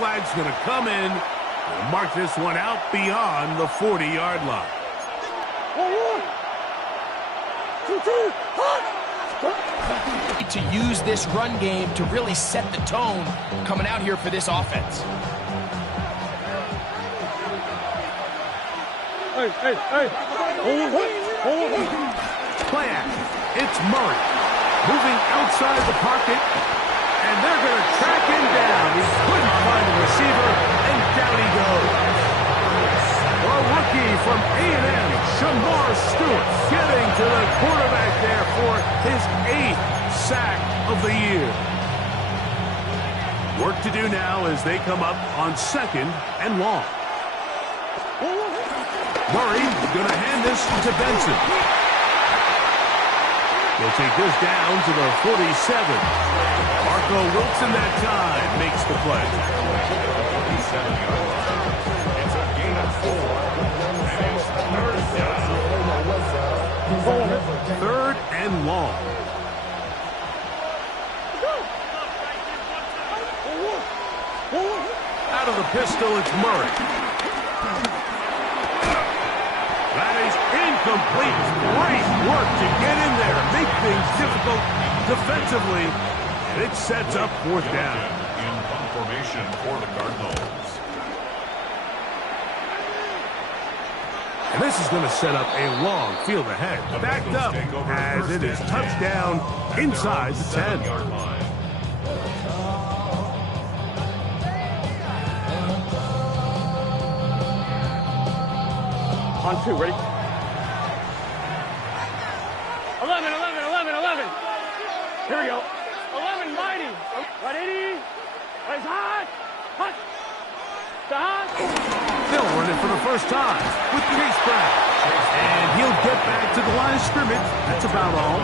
flag's going to come in and mark this one out beyond the 40-yard line. To use this run game to really set the tone coming out here for this offense. Play action. It's Murray moving outside the pocket, and they're going to track him down. He couldn't find the receiver, and down he goes. A rookie from A&M, Shamar Stewart, getting to the quarterback there for his 8th sack of the year. Work to do now as they come up on 2nd and long. Murray going to hand this to Benson. They'll take this down to the 47. Marco Wilson that time makes the play. It's a gain of 4. 3rd and long. Out of the pistol, it's Murray. That is incomplete. Great work to get in there, make things difficult defensively, and it sets up 4th down. In formation for the Cardinals. And this is going to set up a long field ahead. Backed up as it is touchdown inside the 10. On 2, ready? 11, 11, 11, 11. Here we go. 11, mighty. 180. Raise high. Hot. They'll run it for the first time with Chase Brown. And he'll get back to the line of scrimmage. That's about all.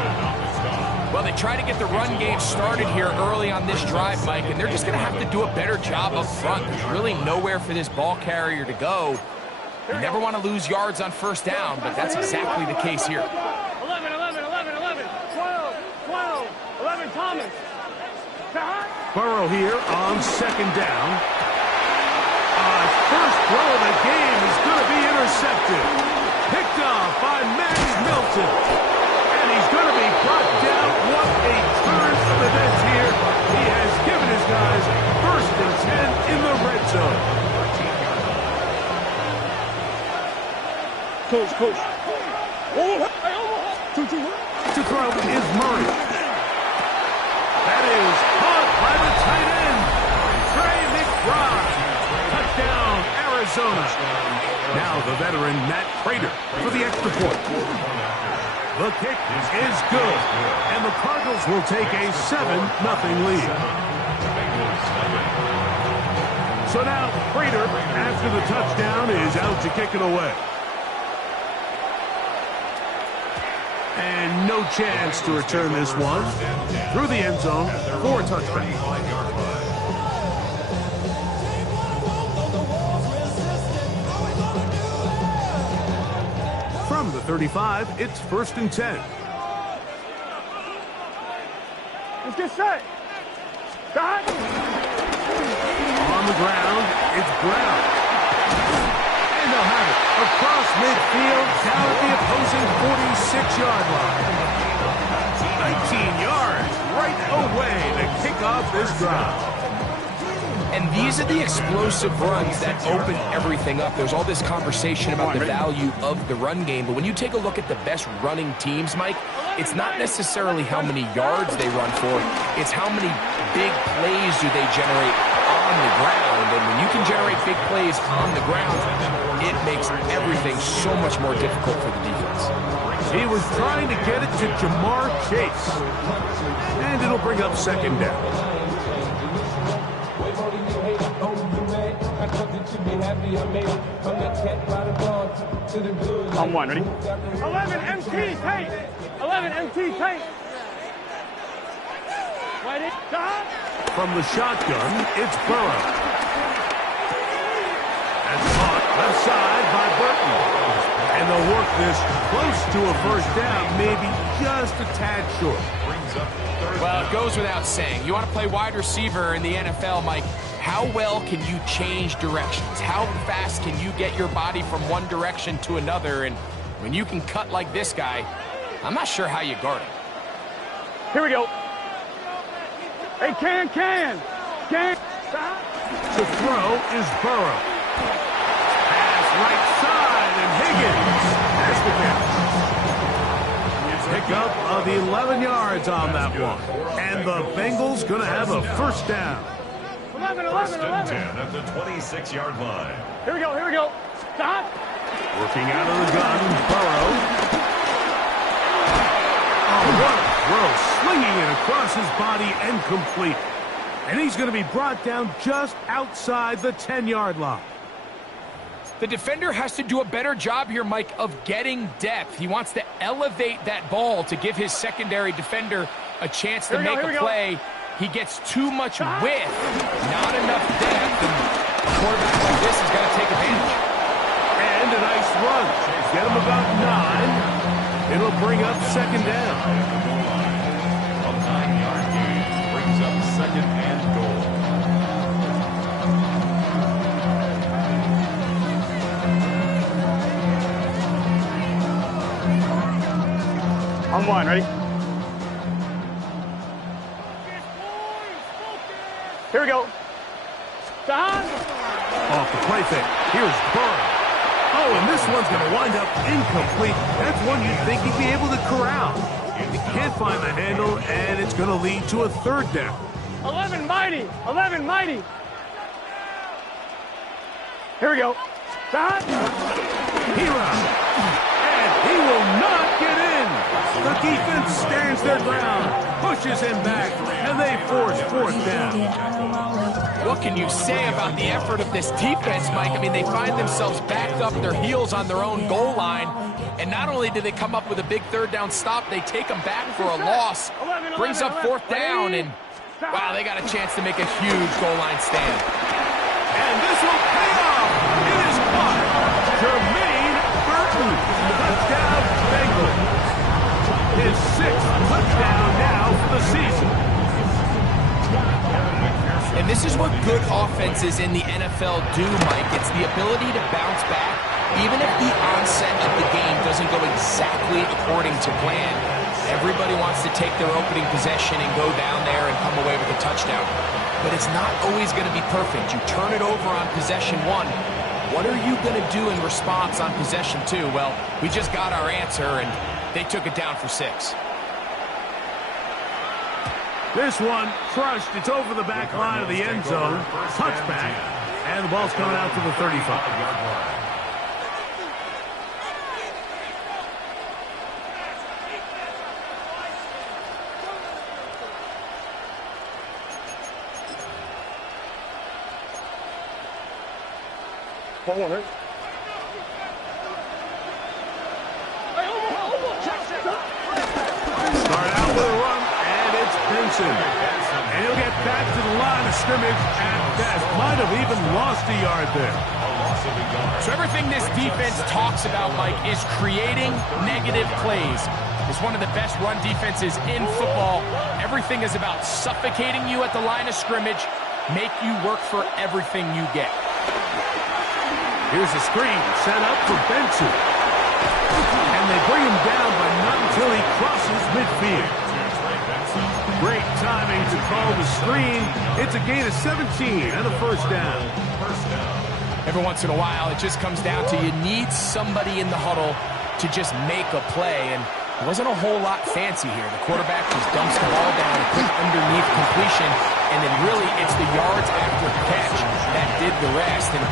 Well, they try to get the run game started here early on this drive, Mike, and they're just going to have to do a better job up front. There's really nowhere for this ball carrier to go. You never want to lose yards on 1st down, but that's exactly the case here. 11, 11, 11, 11. 12, 12, 11, Thomas. Burrow here on 2nd down. First throw of the game is going to be intercepted. Picked off by Max Milton. And he's going to be brought down. What a turn of events here. He has given his guys 1st and 10 in the red zone. Coach. To throw is Murray. That is caught by the tight end, Trey McBride. Touchdown, Arizona. Now the veteran Matt Prater for the extra point. The kick is good, and the Cardinals will take a 7-0 lead. So now Prater, after the touchdown, is out to kick it away. And no chance to return this one through the end zone for a touchback. From the 35, it's 1st and 10. Let's get set. Start. On the ground, it's Brown. And they'll have it across midfield, down at the opposing 46-yard line. 19 yards right away to kick off this drive. And these are the explosive runs that open everything up. There's all this conversation about the value of the run game, but when you take a look at the best running teams, Mike, it's not necessarily how many yards they run for, it's how many big plays do they generate on the ground. And when you can generate big plays on the ground, it makes everything so much more difficult for the defense. He was trying to get it to Jamar Chase. And it'll bring up 2nd down. On 1, ready? 11, MT, tape. 11, MT, tape. Wait, stop. From the shotgun, it's Burrow. And caught left side by Burton. And they'll work this close to a 1st down, maybe just a tad short. Well, it goes without saying. You want to play wide receiver in the NFL, Mike, How well can you change directions? How fast can you get your body from one direction to another? And when you can cut like this guy, I'm not sure how you guard him. Here we go. Hey, Can. To throw is Burrow. Pass right side, and Higgins has the catch. Pickup of 11 yards on that one. And the Bengals going to have a first down. 11. First and 10 at the 26-yard line. Here we go. Stop. Working out of the gun, Burrow. Oh, what a throw. Slinging it across his body and complete. And he's going to be brought down just outside the 10-yard line. The defender has to do a better job here, Mike, of getting depth. He wants to elevate that ball to give his secondary defender a chance to make a play. He gets too much width, not enough depth, and a quarterback like this is going to take advantage. And a nice run. Get him about 9. It'll bring up second down. A 9-yard gain brings up second and goal. On one, ready? Here we go. Stop. Off the play fake. Here's Burrow. Oh, and this one's going to wind up incomplete. That's one you'd think he'd be able to corral. He can't find the handle, and it's going to lead to a third down. 11 mighty. Here we go. Stop. Hero. And he will not get in. The defense stands their ground, pushes him back, and they force fourth down. What can you say about the effort of this defense, Mike? I mean, they find themselves backed up their heels on their own goal line, and not only do they come up with a big third down stop, they take them back for a loss. Brings up fourth down, and wow, they got a chance to make a huge goal line stand. And this will pay off. It is caught. Jermaine Burton. Touchdown, Bengals. His 6th touchdown now for the season. And this is what good offenses in the NFL do, Mike. It's the ability to bounce back, even if the onset of the game doesn't go exactly according to plan. Everybody wants to take their opening possession and go down there and come away with a touchdown. But it's not always going to be perfect. You turn it over on possession 1. What are you going to do in response on possession 2? Well, we just got our answer, and they took it down for 6. This one crushed. It's over the back line of the end zone. Touchback. And the ball's coming out to the 35-yard line. Hold on, right? Start out with a run, and it's Benson. And he'll get back to the line of scrimmage at best. Might have even lost a yard there. So everything this defense talks about, Mike, is creating negative plays. It's one of the best run defenses in football. Everything is about suffocating you at the line of scrimmage, make you work for everything you get. Here's a screen set up for Benson. And they bring him down, but not until he crosses midfield. Great timing to call the screen. It's a gain of 17 and a first down. Every once in a while, it just comes down to you need somebody in the huddle to just make a play. And it wasn't a whole lot fancy here. The quarterback just dumps the ball down, quick underneath completion, and then really it's the yards after the catch that did the rest. And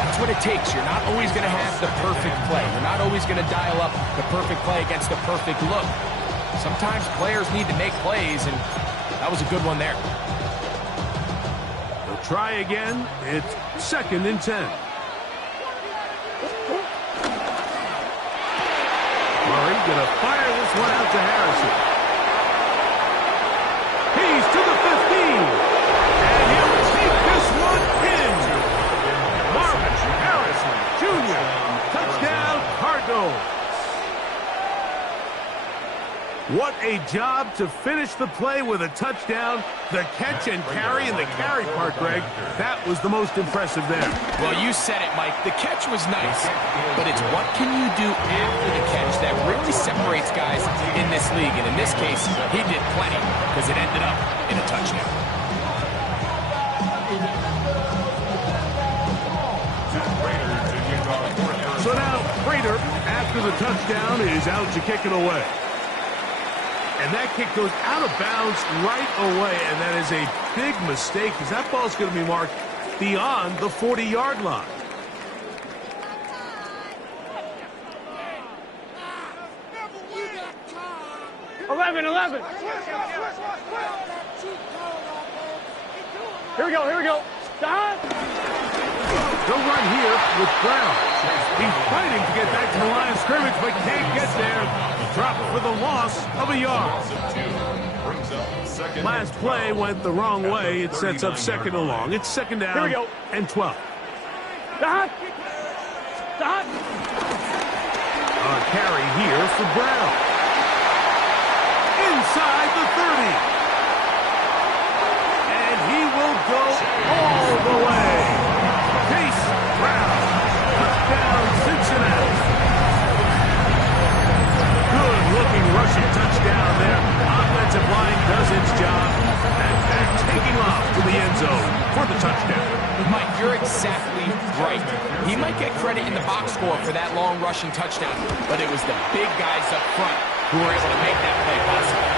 that's what it takes. You're not always going to have the perfect play. You're not always going to dial up the perfect play against the perfect look. Sometimes players need to make plays, and that was a good one there. They'll try again. It's 2nd and 10. Murray going to fire this one out to Harrison. He's to the 15. And he'll take this one in. Marvin Harrison Jr. Touchdown, Cardinals. What a job to finish the play with a touchdown. The catch and carry, and the carry part, Greg, that was the most impressive there. Well, you said it, Mike. The catch was nice, but it's what can you do after the catch that really separates guys in this league. And in this case, he did plenty because it ended up in a touchdown. So now, Prater, after the touchdown, is out to kick it away. And that kick goes out of bounds right away, and that is a big mistake because that ball's going to be marked beyond the 40-yard line. Eleven. Here we go. Stop. Go run here with Brown. He's fighting to get back to the line of scrimmage, but can't get there. Drop for the loss of a yard. Last play went the wrong way. It sets up second and long. It's second down. Here we go. And 12. Stop. A carry here for Brown. Inside the 30. And he will go all the way. Chase Brown. Touchdown, Cincinnati. Good-looking rushing touchdown there. Offensive line does its job. And they're taking off to the end zone for the touchdown. Mike, you're exactly right. He might get credit in the box score for that long rushing touchdown, but it was the big guys up front who were able to make that play possible.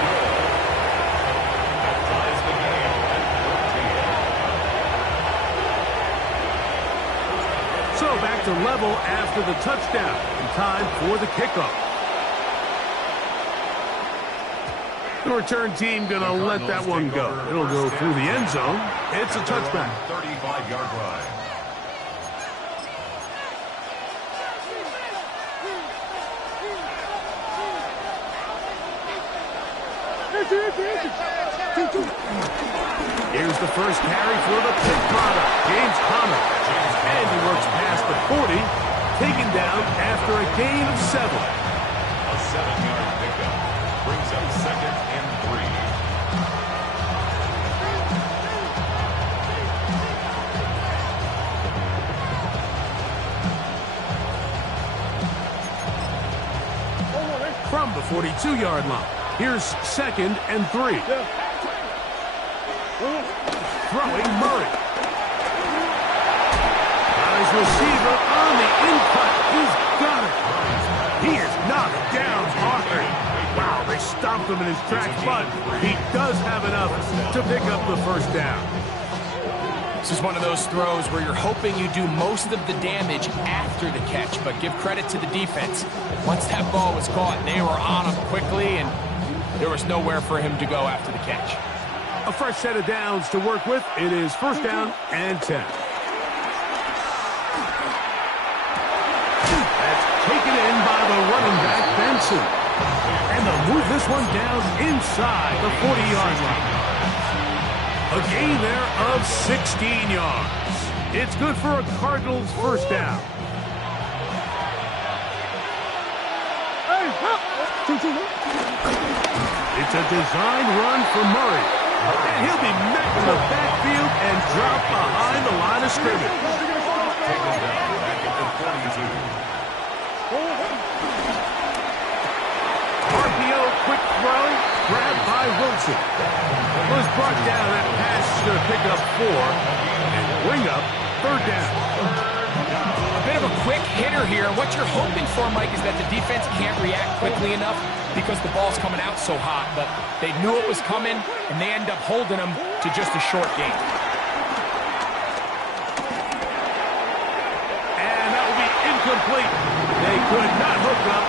So back to level after the touchdown. Time for the kickoff. The return team going to let that one go. It'll go through the end zone. It's a touchback. 35-yard line. Here's the first carry for the Pitt product, James Conner. And he works past the 40, taken down after a gain of 7. A 7-yard pickup brings up second and 3. From the 42-yard line, here's second and 3. Throwing Murray. His receiver on the in-cut. He's got it. He is knocked down hard. Wow, they stopped him in his tracks, but he does have enough to pick up the first down. This is one of those throws where you're hoping you do most of the damage after the catch, but give credit to the defense. Once that ball was caught, they were on him quickly, and there was nowhere for him to go after the catch. A fresh set of downs to work with. It is first down and 10. That's taken in by the running back, Benson. And they'll move this one down inside the 40-yard line. A gain there of 16 yards. It's good for a Cardinals first down. It's a design run for Murray. And he'll be met in the backfield and dropped behind the line of scrimmage. Taken down back at the 42. RPO, quick throw, grabbed by Wilson. Was brought down. That pass is going to pick up 4 and bring up third down. A bit of a quick hitter here. What you're hoping for, Mike, is that the defense can't react quickly enough because the ball's coming out so hot. But they knew it was coming, and they end up holding them to just a short gain. And that will be incomplete. They could not hook up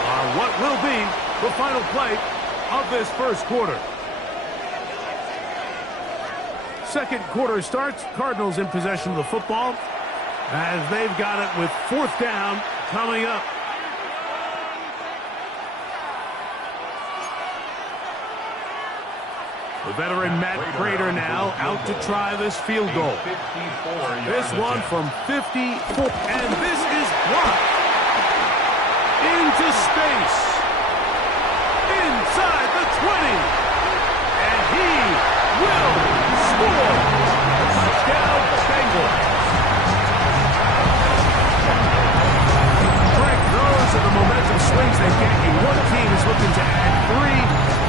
on what will be the final play of this first quarter. Second quarter starts. Cardinals in possession of the football as they've got it with fourth down coming up. The veteran Matt Prater now out to try this field goal. This one from 54, and this is blocked. Into space. Inside 20. And he will score. Touchdown, Bengals. Great throws and the momentum swings they get you. One team is looking to add 3.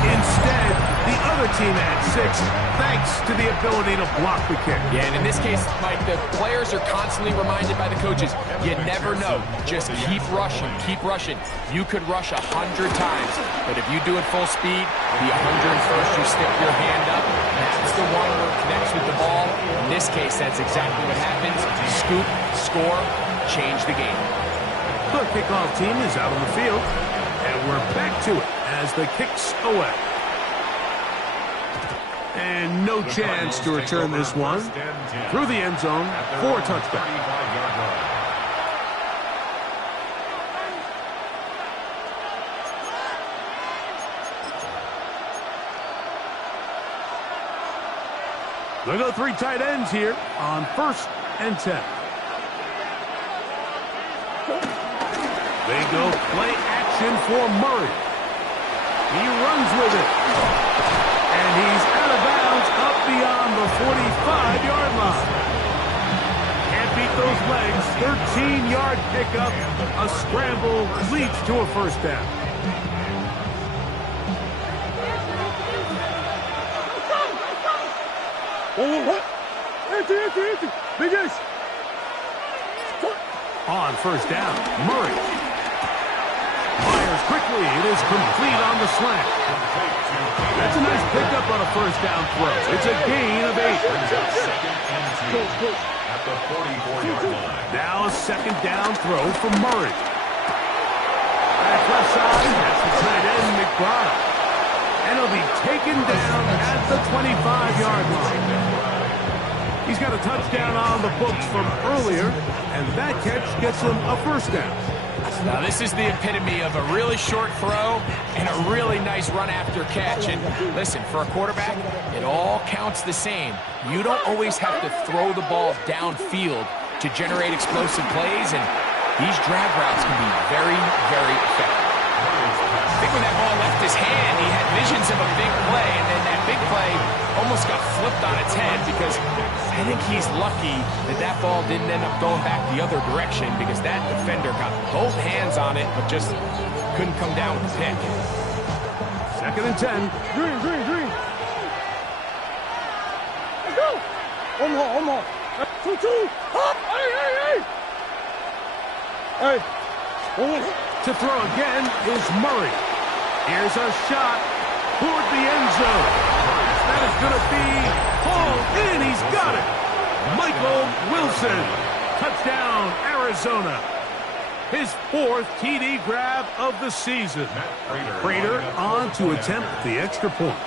Instead, the other team adds 6, thanks to the ability to block the kick. Yeah, and in this case, Mike, the players are constantly reminded by the coaches, you never know. Just keep rushing, keep rushing. You could rush 100 times, but if you do it full speed, the 101st, you stick your hand up. That's the one where it connects with the ball. In this case, that's exactly what happens. Scoop, score, change the game. The kickoff team is out on the field, and we're back to it as the kick's away. And no chance to return this one through the end zone for a touchdown. They go 3 tight ends here on 1st and 10. They go play action for Murray. He runs with it. And he's out of bounds up beyond the 45-yard line. Can't beat those legs. 13-yard pickup. A scramble leads to a first down. On first down, Murray fires quickly. It is complete on the slant. That's a nice pickup on a first down throw. It's a gain of 8. At the 44-yard line. Now a second down throw for Murray. Back left side, that's the tight end, McBride. And he'll be taken down at the 25-yard line. He's got a touchdown on the books from earlier, and that catch gets him a first down. Now, this is the epitome of a really short throw and a really nice run after catch. And listen, for a quarterback, it all counts the same. You don't always have to throw the ball downfield to generate explosive plays, and these drag routes can be very, very effective. I think when that ball left his hand, he had visions of a big play, and then that big play almost got flipped on its head because I think he's lucky that that ball didn't end up going back the other direction because that defender got both hands on it but just couldn't come down with the pick. 2nd and 10. Green. Let's go. One more. 2. Hop. Hey. To throw again is Murray. Here's a shot toward the end zone. That is going to be hauled in. He's got it. Michael Wilson. Touchdown, Arizona. His 4th TD grab of the season. Prater on to attempt the extra point.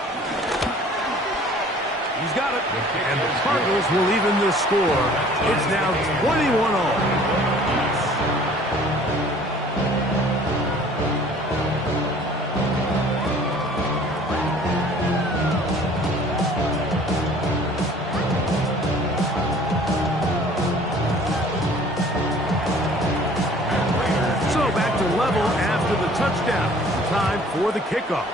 He's got it. And the Cardinals will even this score. It's now 21-all. After the touchdown, time for the kickoff.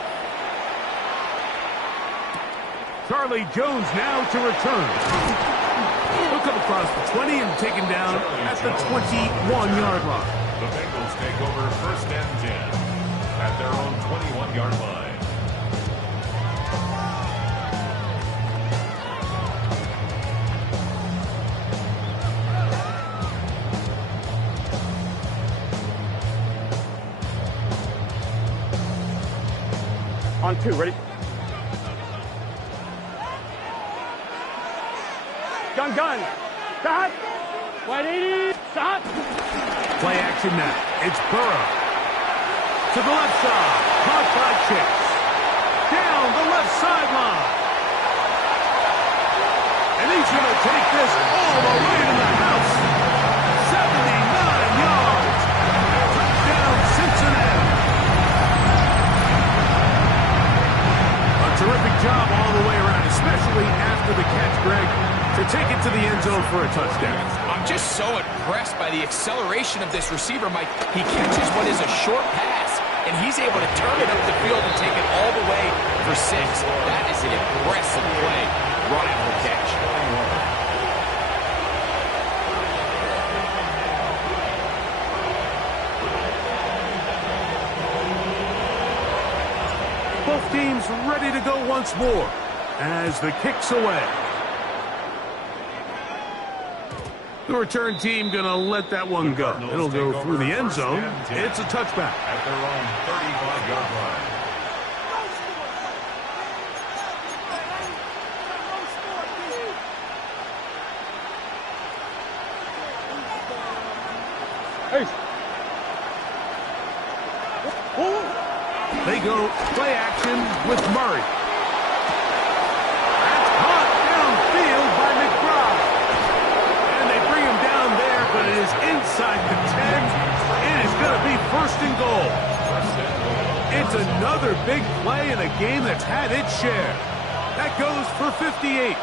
Charlie Jones now to return. He'll come across the 20 and taken down at the 21-yard line. The Bengals take over 1st and 10 at their own 21-yard line. On 2, ready? Gun. Stop. 180. Stop. Play action now. It's Burrow. To the left side. Caught by Chase. Down the left sideline. And he's going to take this all the way to the house. 79 yards. Touchdown, Cincinnati. Terrific job all the way around, especially after the catch, Greg, to take it to the end zone for a touchdown. I'm just so impressed by the acceleration of this receiver, Mike. He catches what is a short pass, and he's able to turn it up the field and take it all the way for 6. That is an impressive play right after the catch. Both teams ready to go once more as the kick's away. The return team going to let that one go. It'll go through the end zone. It's a touchback. At their own 35-yard line. They go play action with Murray. That's caught downfield by McBride. And they bring him down there, but it is inside the 10. It is going to be 1st and goal. It's another big play in a game that's had its share. That goes for 58.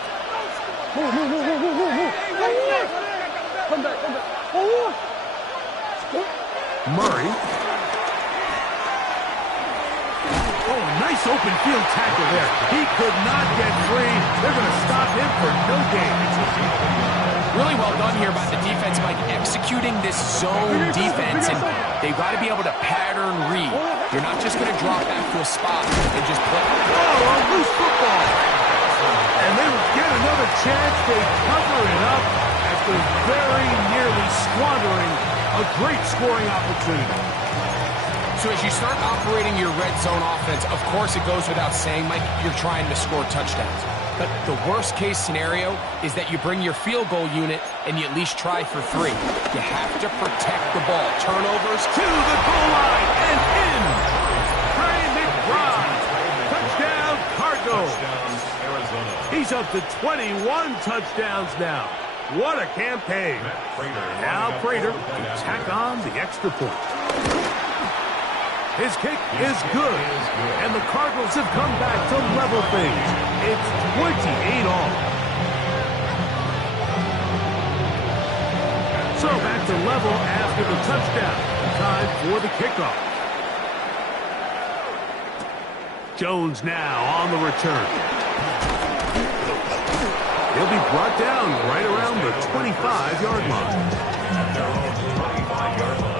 Come back. Murray. Oh, nice open field tackle there. He could not get free. They're going to stop him for no gain. Really well done here by the defense, Mike, executing this zone defense, and they've got to be able to pattern read. You're not just going to drop back to a spot and just play. Oh, a loose football. And they get another chance. They cover it up after very nearly squandering a great scoring opportunity. So as you start operating your red zone offense, of course it goes without saying, Mike, you're trying to score touchdowns. But the worst case scenario is that you bring your field goal unit and you at least try for 3. You have to protect the ball. Turnovers To the goal line and in. Trey McBride. Touchdown, Cardinals. Arizona. He's up to 21 touchdowns now. What a campaign. Now Prater to tack on the extra point. His kick is good, and the Cardinals have come back to level things. It's 28 all. So back to level after the touchdown. Time for the kickoff. Jones now on the return. He'll be brought down right around the 25-yard line. At their own 25-yard line.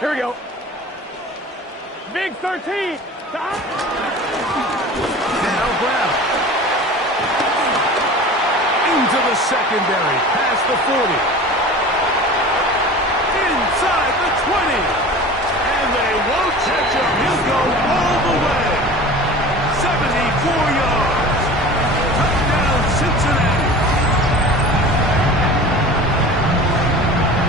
Here we go. Big 13. Now Brown. Into the secondary, past the 40. Inside the 20. And they won't catch him. He'll go all the way. 74 yards. Touchdown, Cincinnati.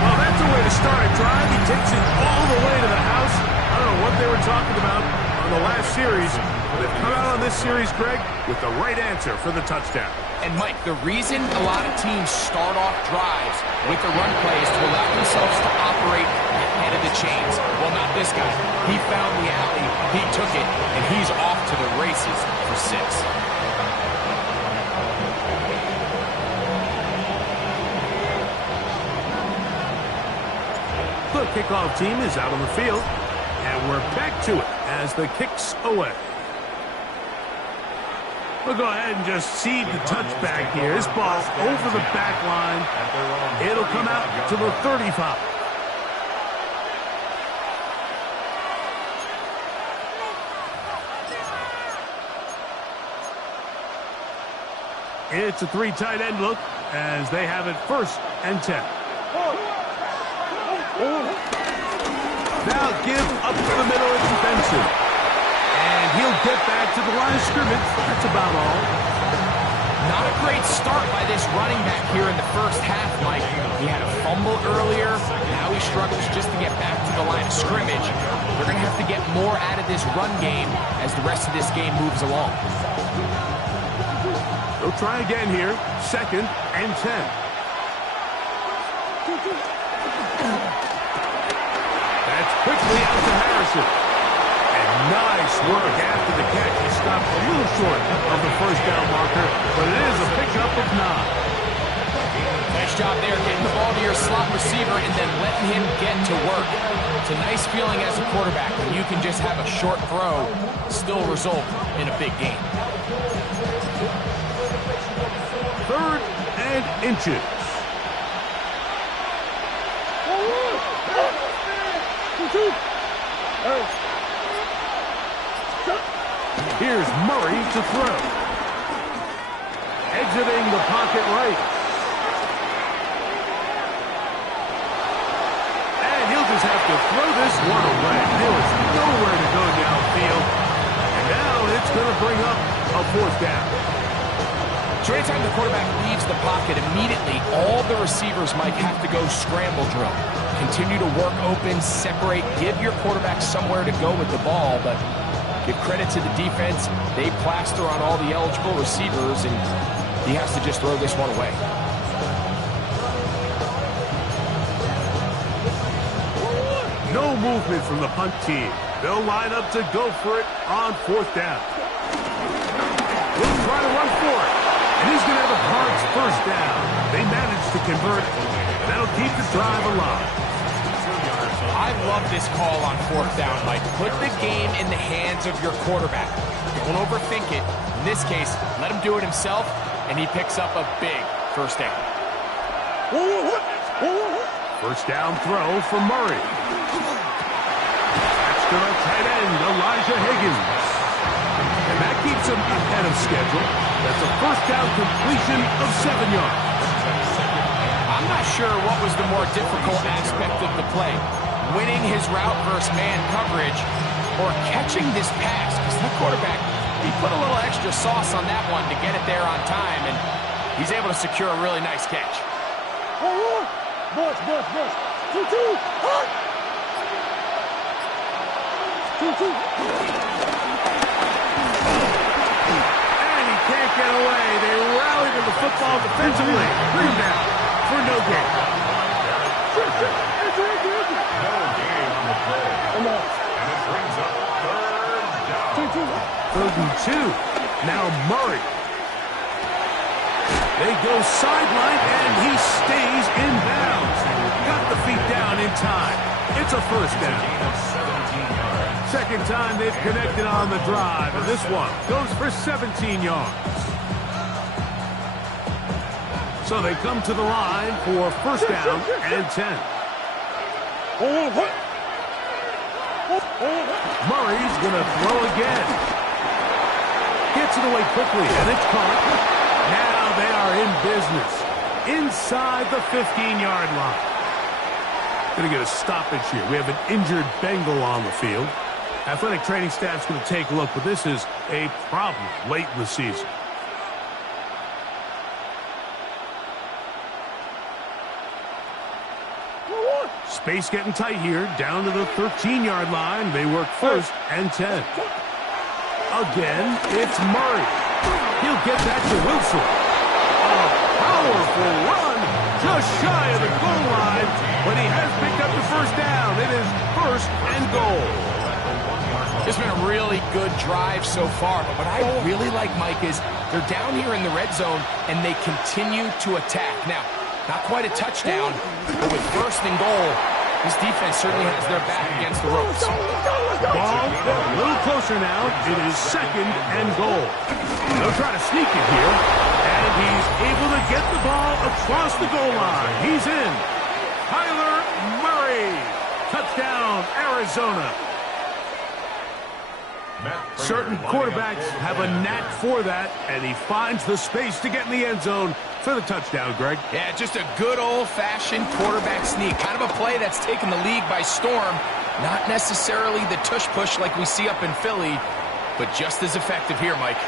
Well, that's a way to start a drive. He takes it all the way to the house. I don't know what they were talking about on the last series. They've come out on this series, Greg, with the right answer for the touchdown. And, Mike, the reason a lot of teams start off drives with the run play is to allow themselves to operate ahead of the chains. Well, not this guy. He found the alley, he took it, and he's off to the races for 6. The kickoff team is out on the field, and we're back to it as the kick's away. We'll go ahead and just seed the touchback here. This ball over the back line. It'll come out to the 35. It's a 3 tight end look as they have it 1st and 10. Now give up to the middle. It's Benson. And he'll get back to the line of scrimmage. That's about all. Not a great start by this running back here in the first half, Mike. He had a fumble earlier. Now he struggles just to get back to the line of scrimmage. They're going to have to get more out of this run game as the rest of this game moves along. They'll try again here. 2nd and 10. That's quickly out to Harrison. And nice Nice work after the catch. He stopped a little short of the first down marker, but it is a pickup of 9. Nice job there, getting the ball to your slot receiver and then letting him get to work. It's a nice feeling as a quarterback when you can just have a short throw still result in a big game. 3rd and inches. Here's Murray to throw. Exiting the pocket right. And he'll just have to throw this one away. There was nowhere to go downfield. And now it's going to bring up a 4th down. So anytime the quarterback leaves the pocket, immediately all the receivers might have to go scramble drill. Continue to work open, separate, give your quarterback somewhere to go with the ball, but give credit to the defense. They plaster on all the eligible receivers, and he has to just throw this one away. No movement from the punt team. They'll line up to go for it on 4th down. He'll try to run for it. And he's going to have a Cards first down. They managed to convert it. That'll keep the drive alive. I love this call on 4th down, Mike. Put the game in the hands of your quarterback. Don't overthink it. In this case, let him do it himself, and he picks up a big first down. First down throw for Murray. That's to the tight end, Elijah Higgins. And that keeps him ahead of schedule. That's a first down completion of 7 yards. I'm not sure what was the more difficult aspect of the play. Winning his route versus man coverage or catching this pass. Because that quarterback, he put a little extra sauce on that one to get it there on time. And he's able to secure a really nice catch. Bush. 2-2. Hot. 2-2. Can't get away. They rally to the football defensively. Bring him down for no gain. No gain on the play. And it brings up 3rd down. 3rd and 2. Now Murray. They go sideline, and he stays in bounds. Got the feet down in time. It's a first down. 17 yards. 2nd time they've connected on the drive, and this one goes for 17 yards. So they come to the line for first down and 10. Murray's going to throw again. Gets it away quickly, and it's caught. Now they are in business inside the 15-yard line. Going to get a stoppage here. We have an injured Bengal on the field. Athletic training staff's going to take a look, but this is a problem late in the season. Space getting tight here, down to the 13-yard line. They work first and 10. Again, it's Murray. He'll get that to Wilson. A powerful run, just shy of the goal line, but he has picked up the first down. It is first and goal. It's been a really good drive so far, but what I really like, Mike, is they're down here in the red zone, and they continue to attack. Now, not quite a touchdown, but with first and goal, this defense certainly has their back against the ropes. Ball a little closer now. It is 2nd and goal. They'll try to sneak it here, and he's able to get the ball across the goal line. He's in. Kyler Murray. Touchdown, Arizona. Certain quarterbacks have a knack for that, and he finds the space to get in the end zone for the touchdown, Greg. Yeah, just a good old-fashioned quarterback sneak. Kind of a play that's taken the league by storm. Not necessarily the tush-push like we see up in Philly, but just as effective here, Mike.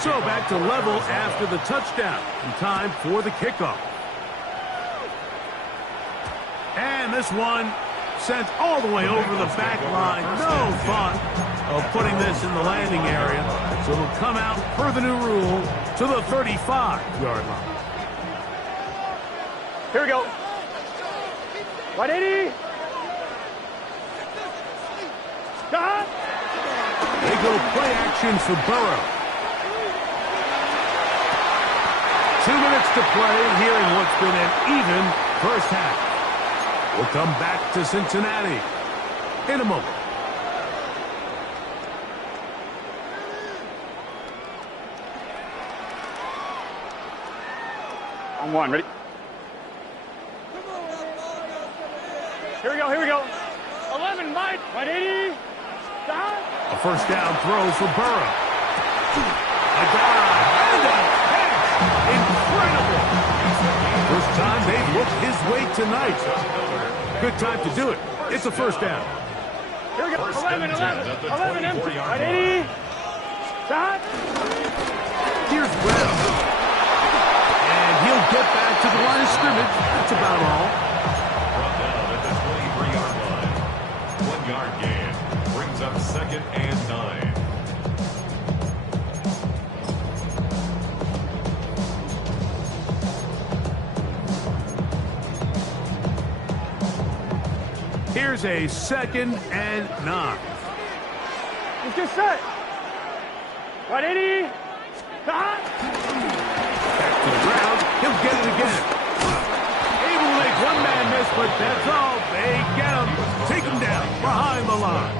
So back to level after the touchdown. In time for the kickoff. And this one sent all the way over the back line. No thought of putting this in the landing area. So it'll come out per the new rule to the 35-yard line. Here we go. 180. Stop. They go play action for Burrow. 2 minutes to play here in what's been an even first half. We'll come back to Cincinnati in a moment. On one, ready? Here we go, here we go. 11, Mike. 180. Stop. A first down throw for Burrow. A dive and a catch. Incredible. First time they've looked his way tonight. Good time to do it. It's a first down. Here we go. 11, empty. 180. Stop. Here's Brown. And he'll get back to the line of scrimmage. That's about all. Brought down at the 23-yard line. 1 yard gain. Brings up 2nd and 9. Here's a 2nd and 9. He's just set. 180. Stop. Back to the ground. He'll get it again. Able to make one man miss, but that's all. They get him. Take him down behind the line.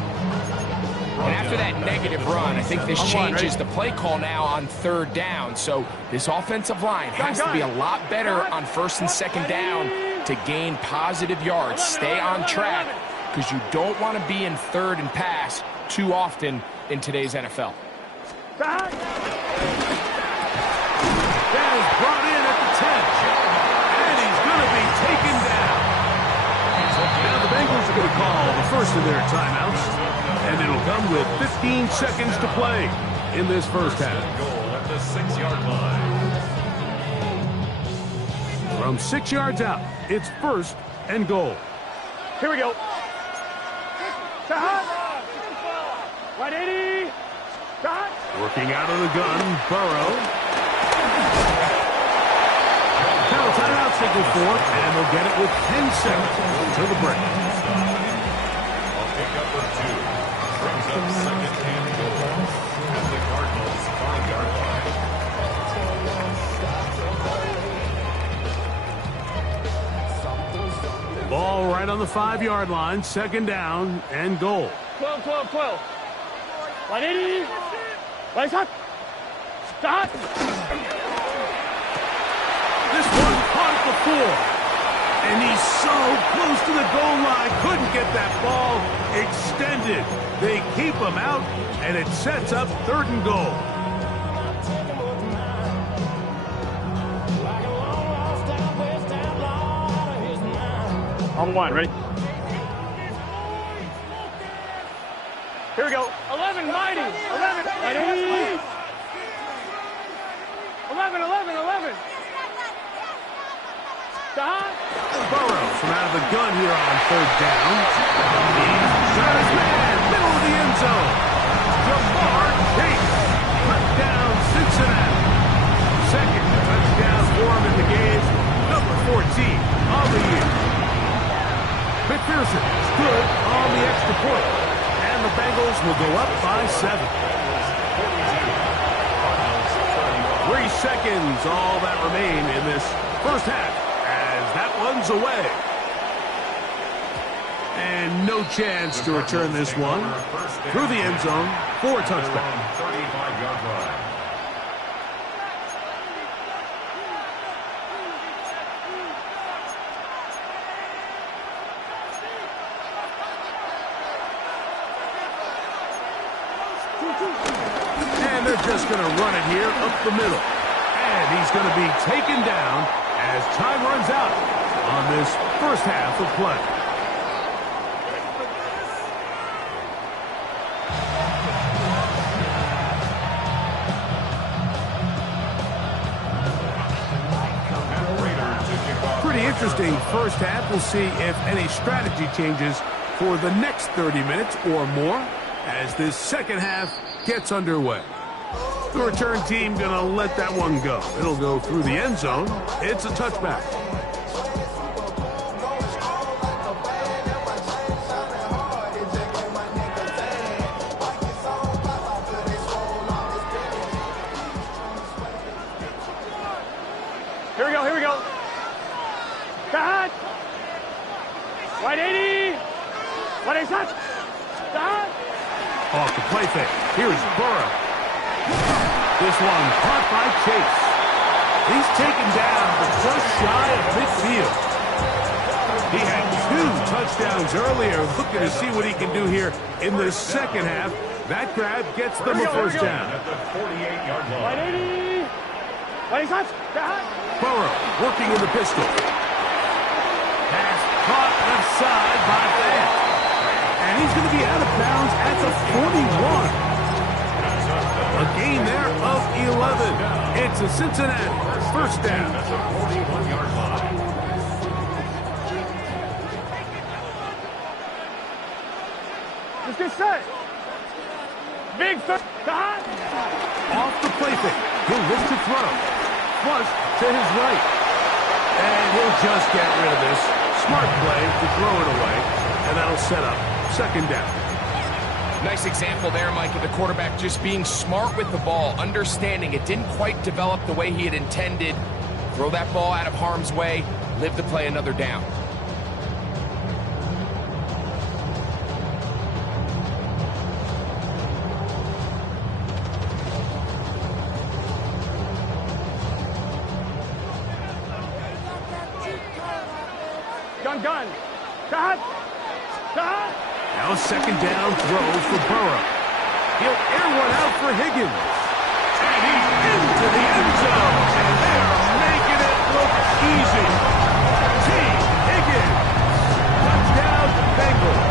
And after that negative run, I think this changes the play call now on 3rd down. So this offensive line has to be a lot better on 1st and 2nd down to gain positive yards. Stay on track because you don't want to be in 3rd and pass too often in today's NFL. Stop. That is brought in at the 10. And he's going to be taken down. Now the Bengals are going to call the first of their timeouts. And it'll come with 15 seconds to play in this first half. Goal at the 6-yard line. From 6 yards out, it's 1st and goal. Here we go. Stop. 180. Stop. Working out of the gun, Burrow. Now a timeout signal for it, and they'll get it with 10 seconds until the break. I'll pick up for 2. Brings up 2nd and goal. At the Cardinals' 5-yard line. Ball right on the 5-yard line, 2nd down and goal. 12. 180. Rise up. Stop. This one caught it before. And he's so close to the goal line, couldn't get that ball extended. They keep him out, and it sets up 3rd and goal. On one, ready? Here we go. 11, mighty. 11, mighty. 11. Stop. Burrow from out of the gun here on 3rd down. He's got his man, middle of the end zone. Jamar Chase, touchdown Cincinnati. 2nd touchdown for him in the game, number 14 on the year. McPherson stood on the extra point, and the Bengals will go up by 7. 3 seconds, all that remain in this first half, as that one's away. And no chance to return this one through the end zone for a touchback. 35-yard line. And they're just going to run it here up the middle. And he's going to be taken down as time runs out on this first half of play. Pretty interesting first half. We'll see if any strategy changes for the next 30 minutes or more as this second half gets underway. The return team going to let that one go. It'll go through the end zone. It's a touchback. 180. What is that? Stop. Off the play fake. Here's Burrow. This one caught by Chase. He's taken down but just shy of midfield. He had 2 touchdowns earlier. Looking to see what he can do here in the second half. That grab gets them a first down. At the 48-yard line. 180. What is that? Stop. Burrow working in the pistol. Pass caught left side by Van. And he's going to be out of bounds at the 41. A gain there of 11. It's a Cincinnati first down. At the 41-yard line. Let's get set. Big third. Stop. Off the play fake. He'll look to throw. Flush to his right. And he'll just get rid of this. Smart play to throw it away. And that'll set up second down. Nice example there, Mike, of the quarterback just being smart with the ball, understanding it didn't quite develop the way he had intended. Throw that ball out of harm's way, live to play another down. Gun. Stop. Stop. Now a second down throw for Burrow. He'll air one out for Higgins. And he's into the end zone. And they're making it look easy. T. Higgins. Touchdown, Bengals.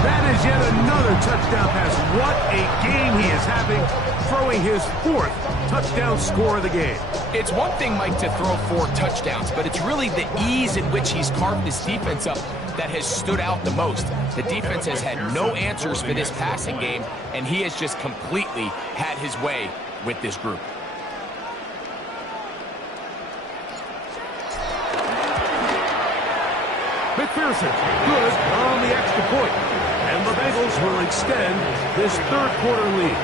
That is yet another touchdown pass. What a game he is having, throwing his 4th touchdown score of the game. It's one thing, Mike, to throw 4 touchdowns, but it's really the ease in which he's carved this defense up that has stood out the most. The defense has had no answers for this passing game, and he has just completely had his way with this group. McPherson, good on the extra point. And the Bengals will extend this third quarter lead.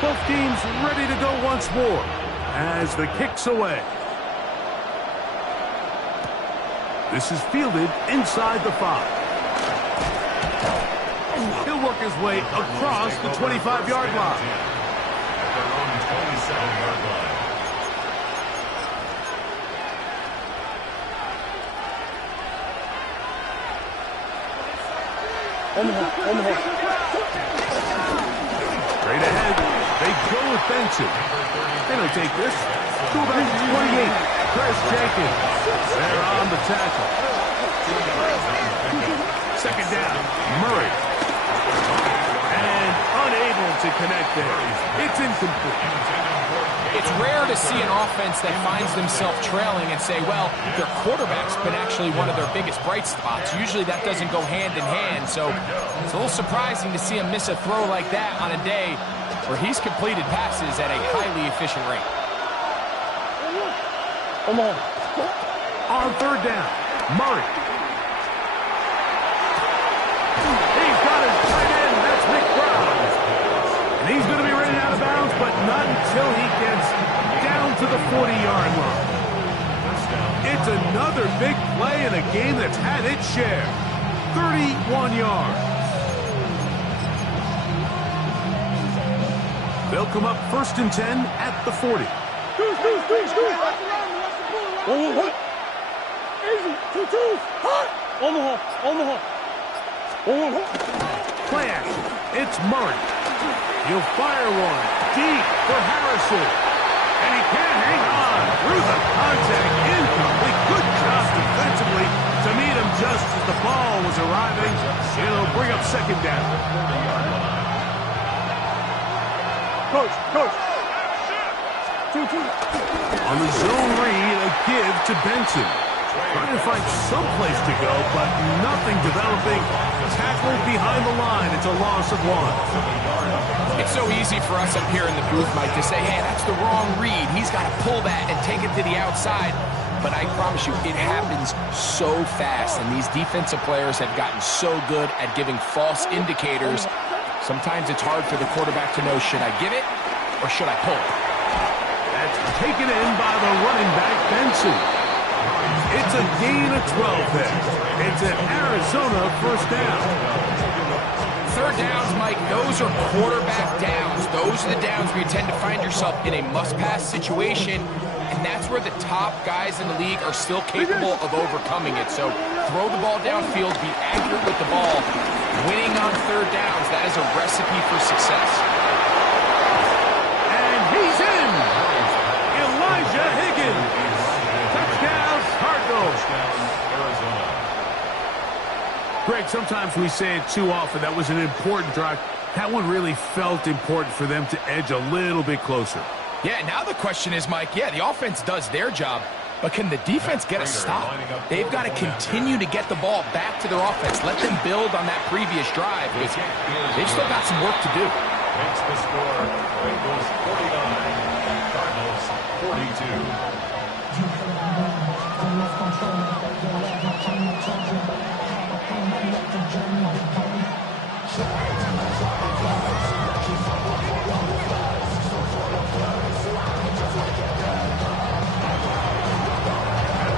Both teams ready to go once more as the kick's away. This is fielded inside the 5. He'll work his way across the 25-yard line. At their own 27-yard line. Omaha. Straight ahead, they go with Benson. They don't take this. Go back to 28. Chris Jenkins. They're on the tackle. Second down, Murray. And unable to connect there. It's incomplete. It's rare to see an offense that finds themselves trailing and say, well, their quarterback's been actually one of their biggest bright spots. Usually that doesn't go hand in hand, so it's a little surprising to see him miss a throw like that on a day where he's completed passes at a highly efficient rate. Omaha. On third down, Murray. He's got his tight end, that's McBrown. And he's going to be running out of bounds, but not until he gets down to the 40-yard line. It's another big play in a game that's had its share. 31 yards. They'll come up 1st and 10 at the 40. Omaha. Easy. 2-2. Omaha. Play action. It's Murray. He'll fire one deep for Harrison. And he can't hang on through the contact. Incomplete. Good job defensively to meet him just as the ball was arriving. It'll bring up second down. Coach. 2-2. On the zone read, a give to Benson. Trying to find some place to go, but nothing developing. Tackled behind the line. It's a loss of 1. It's so easy for us up here in the booth, Mike, to say, hey, that's the wrong read. He's got to pull that and take it to the outside. but I promise you, it happens so fast, and these defensive players have gotten so good at giving false indicators. Sometimes it's hard for the quarterback to know, should I give it or should I pull it? That's taken in by the running back, Benson. It's a gain of 12 there. It's an Arizona first down. Third downs, Mike, those are quarterback downs. Those are the downs where you tend to find yourself in a must-pass situation, and that's where the top guys in the league are still capable of overcoming it. So throw the ball downfield, be accurate with the ball. Winning on third downs, that is a recipe for success. And he's in! Elijah Higgins. Touchdown, Cardinals. Greg, sometimes we say it too often. That was an important drive. That one really felt important for them to edge a little bit closer. Yeah, now the question is, Mike, yeah, the offense does their job, but can the defense get a stop? They've got to continue to get the ball back to their offense. Let them build on that previous drive, because they've still got some work to do. Makes the score Bengals 49, Cardinals 42.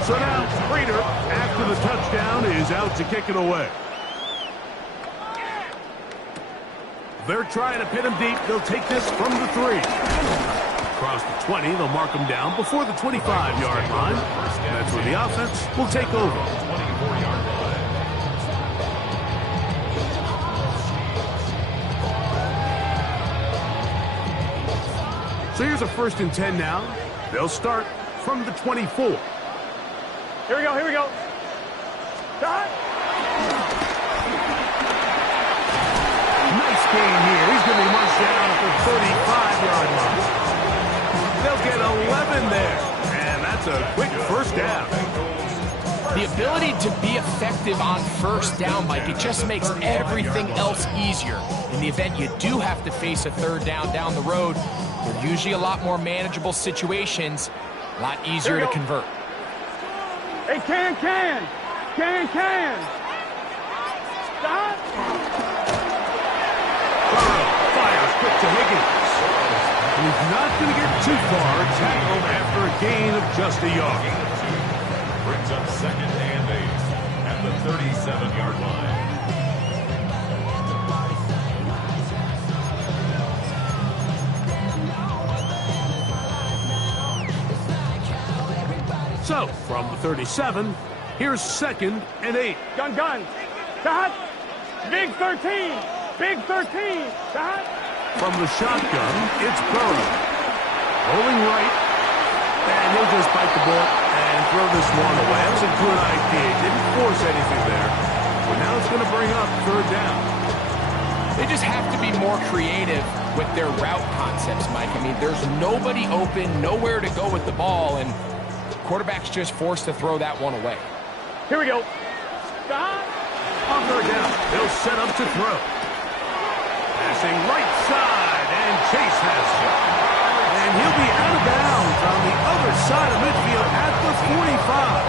So now, Prater, after the touchdown, is out to kick it away. They're trying to pin him deep. They'll take this from the 3. Across the 20, they'll mark him down before the 25-yard line. That's where the offense will take over. 24-yard line. So here's a 1st and 10 now. They'll start from the 24. Here we go, here we go. Shot. Nice gain here. He's going to be marched down at the 35-yard line. They'll get 11 there. And that's a quick first down. The ability to be effective on first down, Mike, it just makes everything else easier. In the event you do have to face a third down the road, they're usually a lot more manageable situations, a lot easier to convert. Hey, can. Stop. Burrow fires quick to Higgins. He's not going to get too far. Tackled after a gain of just a yard. Brings up 2nd and 8 at the 37-yard line. So, from the 37, here's 2nd and 8. Gun. Shot. Big 13. Shot. From the shotgun, it's Burrow. Rolling right, and he'll just bite the ball and throw this one away. That's a good idea. Didn't force anything there. But now it's going to bring up 3rd down. They just have to be more creative with their route concepts, Mike. I mean, there's nobody open, nowhere to go with the ball, and quarterback's just forced to throw that one away. Here we go. Shot. On 3rd down, they'll set up to throw. Passing right side, and Chase has it. And he'll be out of bounds on the other side of midfield at the 45.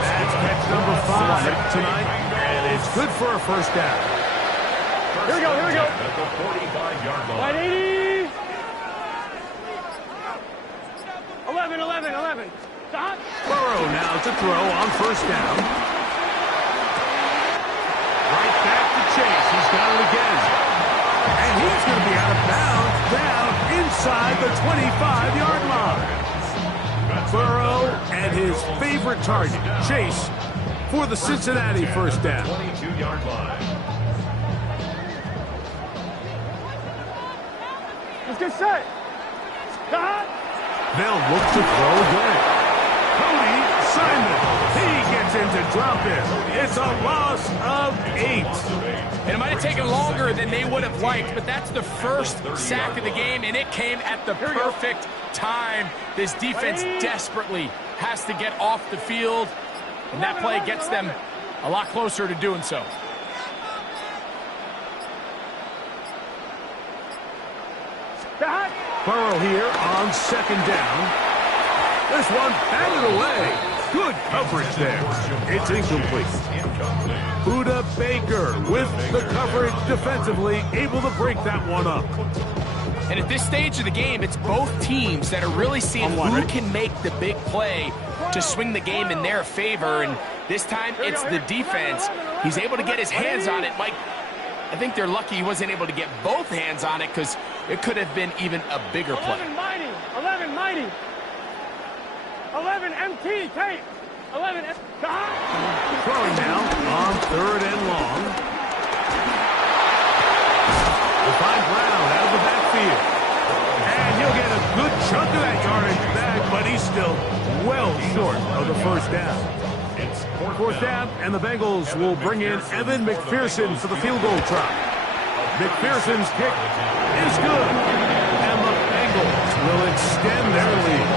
That's catch number 5 tonight, and it's good for a first down. Here we go. At the 45-yard line. 180. 11. Stop. Burrow now to throw on 1st down. Right back to Chase. He's got it again. And he's going to be out of bounds down inside the 25-yard line. Burrow and his favorite target, Chase, for the Cincinnati first down. 22-yard line. Let's get set. Stop. They'll look to throw again. Cody Simon. He gets him to drop it. It's a loss of 8. And it might have taken longer than they would have liked, but that's the first sack of the game, and it came at the perfect time. This defense desperately has to get off the field, and that play gets them a lot closer to doing so. Burrow here on 2nd down. This one batted away. Good coverage there. It's incomplete. Buda Baker with the coverage defensively, able to break that one up. And at this stage of the game, it's both teams that are really seeing who can make the big play to swing the game in their favor. And this time, it's the defense. He's able to get his hands on it. Mike, I think they're lucky he wasn't able to get both hands on it because it could have been even a bigger play. 11 mighty. 11 MT tape. 11 Throwing now on 3rd and long. We'll find Brown out of the backfield. And he'll get a good chunk of that yardage back, but he's still well short of the first down. It's 4th down, and the Bengals will bring in Evan McPherson for the field goal try. McPherson's kick is good, and the Bengals will extend their lead.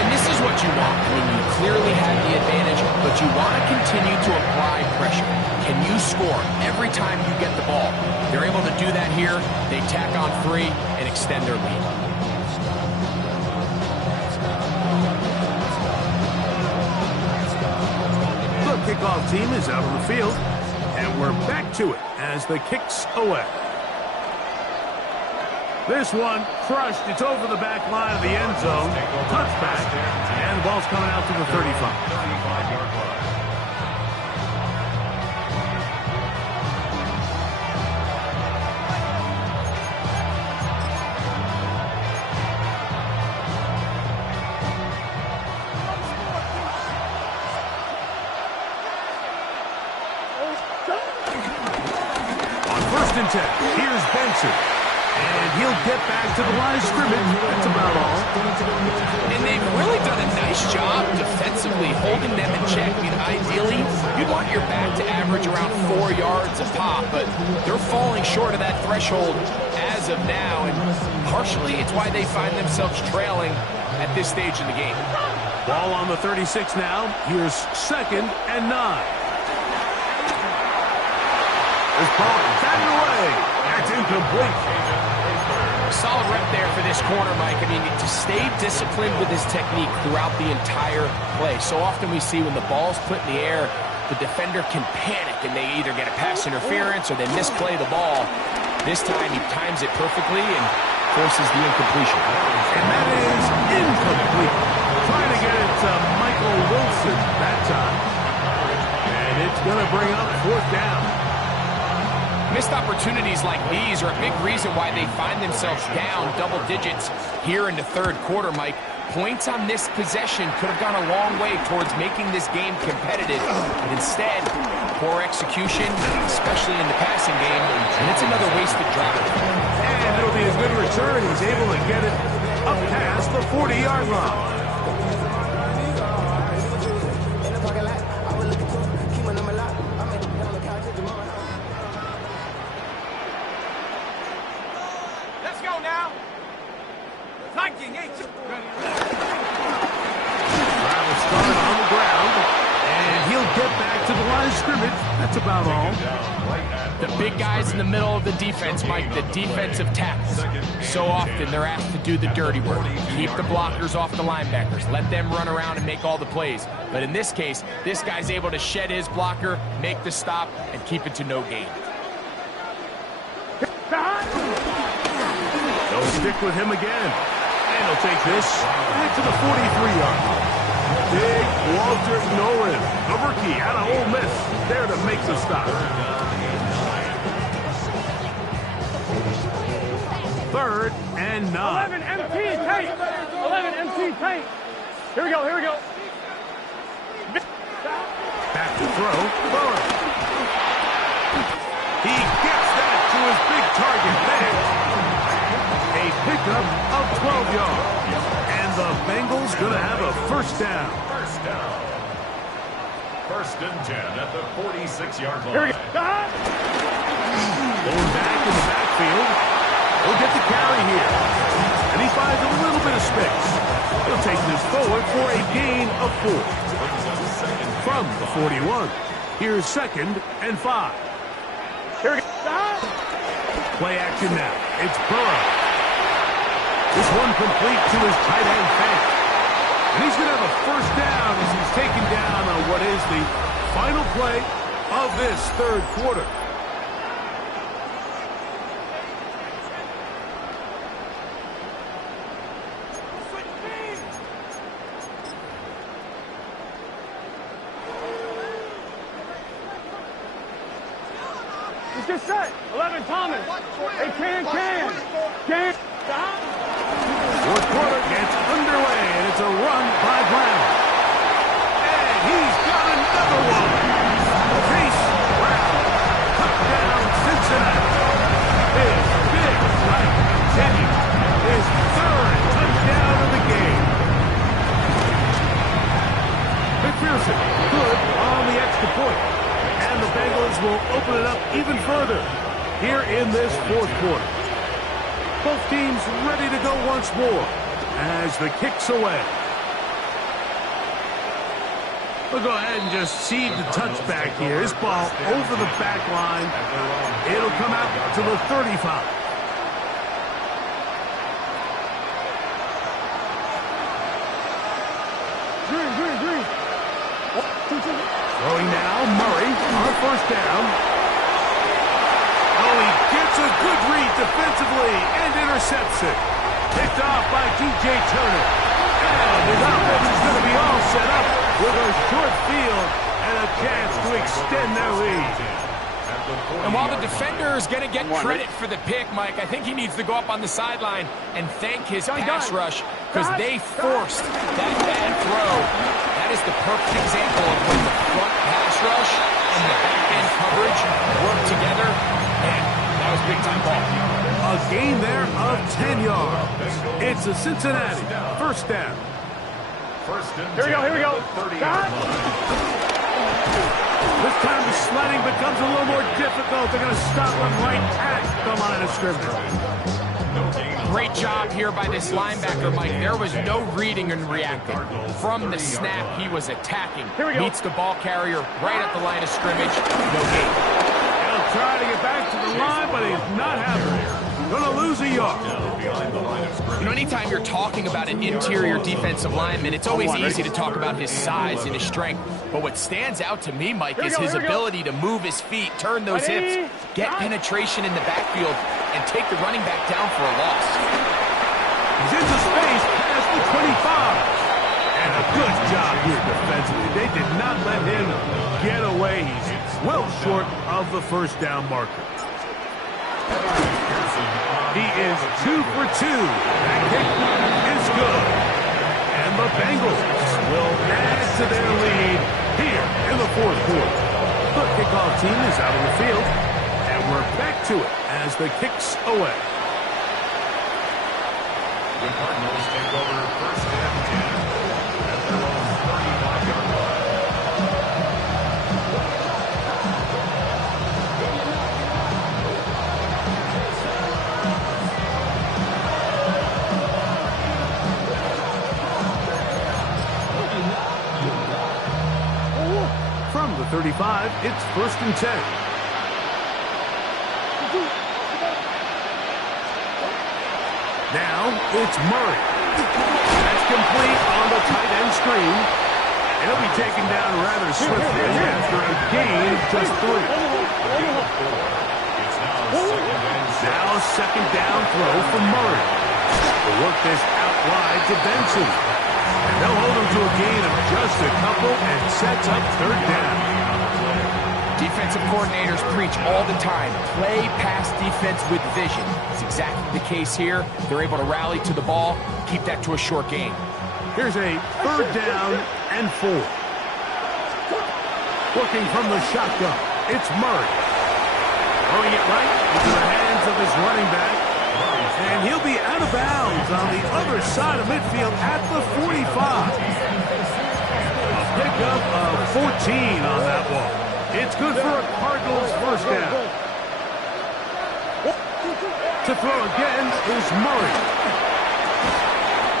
And this is what you want. I mean, you clearly have the advantage, but you want to continue to apply pressure. Can you score every time you get the ball? They're able to do that here. They tack on 3 and extend their lead. The kickoff team is out on the field, and we're back to it as the kick's away. This one crushed. It's over the back line of the end zone. Touchback, and the ball's coming out to the 35. 35-yard line. On 1st and 10, here's Benson. And he'll get back to the line of scrimmage. That's about all. And they've really done a nice job defensively holding them in check. I mean, ideally, you'd want your back to average around 4 yards a pop, but they're falling short of that threshold as of now, and partially it's why they find themselves trailing at this stage in the game. Ball on the 36 now. Here's 2nd and 9. This ball batted away. That's incomplete. Solid rep there for this corner, Mike. I mean, to stay disciplined with his technique throughout the entire play. So often we see when the ball's put in the air, the defender can panic and they either get a pass interference or they misplay the ball. This time he times it perfectly and forces the incompletion. And that is incomplete. Trying to get it to Michael Wilson that time. And it's going to bring up 4th down. Missed opportunities like these are a big reason why they find themselves down double digits here in the 3rd quarter, Mike. Points on this possession could have gone a long way towards making this game competitive. But instead, poor execution, especially in the passing game, and it's another wasted drive. And it'll be a good return. He's able to get it up past the 40-yard line. That's about all. The big guys in the middle of the defense, Mike, the defensive tackles. So often they're asked to do the dirty work. Keep the blockers off the linebackers. Let them run around and make all the plays. But in this case, this guy's able to shed his blocker, make the stop, and keep it to no gain. They'll stick with him again. And he'll take this back to the 43-yard line. Big Walter Nolan, the rookie out of Ole Miss, there to make the stop. 3rd and 9. 11 MT tape. 11 MT tape. Here we go. Back to throw. Burrow. He gets that to his big target there. A pickup of 12 yards. And the Bengals going to have a 1st down. 1st and 10 at the 46-yard line. Here we go. Going back in the backfield. He'll get the carry here. And he finds a little bit of space. He'll take this forward for a gain of 4. From the 41. Here's 2nd and 5. Here we go. Play action now. It's Burrow. This one complete to his tight end fence. And he's going to have a first down as he's taken down on what is the final play of this third quarter. Let's get set. 11, Thomas. Hey, can. Stop. Fourth quarter gets underway, and it's a run by Brown. And he's got another one. Chase Brown. Touchdown, Cincinnati. His big right continues. His third touchdown of the game. McPherson, good on the extra point. And the Bengals will open it up even further here in this fourth quarter. Both teams ready to go once more as the kick's away. We'll go ahead and just cede the touchback here. This ball over the back line. It'll come out to the 35. Green. Throwing now, Murray on first down. Oh, he gets a good read defensively and intercepts it. Picked off by D.J. Turner. And his offense is going to be all set up with a short field and a chance to extend their lead. And while the defender is going to get credit for the pick, Mike, I think he needs to go up on the sideline and thank his pass rush because they forced that bad throw. That is the perfect example of when the front pass rush and the back end coverage work together. And that was big-time ball. A gain there of 10 yards. It's a Cincinnati first down. Here we go. This time the sledding becomes a little more difficult. They're going to stop him right at the line of scrimmage. Great job here by this linebacker, Mike. There was no reading and reacting. From the snap, he was attacking. Meets the ball carrier right at the line of scrimmage. No gain. He'll try to get back to the line, but he's not having it. Going to lose a yard. You know, anytime you're talking about an interior defensive lineman, it's always easy to talk about his size and his strength. But what stands out to me, Mike, is his ability to move his feet, turn those hips, get penetration in the backfield, and take the running back down for a loss. He's into space past the 25. And a good job here defensively. They did not let him get away. He's well short of the first down marker. He is 2 for 2. That kick is good. And the Bengals will add to their lead here in the fourth quarter. The kickoff team is out on the field, and we're back to it as the kick's away. The Cardinals take over first and 10 at their own 35-yard line. From the 35, it's first and 10. Now it's Murray. That's complete on the tight end screen. And he'll be taken down rather swiftly after a gain of just 3. Now a second down throw for Murray. They'll work this out wide to Benson. And they'll hold him to a gain of just a couple and sets up third down. Defensive coordinators preach all the time, play pass defense with vision. It's exactly the case here. They're able to rally to the ball, keep that to a short gain. Here's a third down and 4. Working from the shotgun, it's Murray. Throwing it right into the hands of his running back. And he'll be out of bounds on the other side of midfield at the 45. A pickup of 14 on that one. It's good for a Cardinals first down. To throw again is Murray.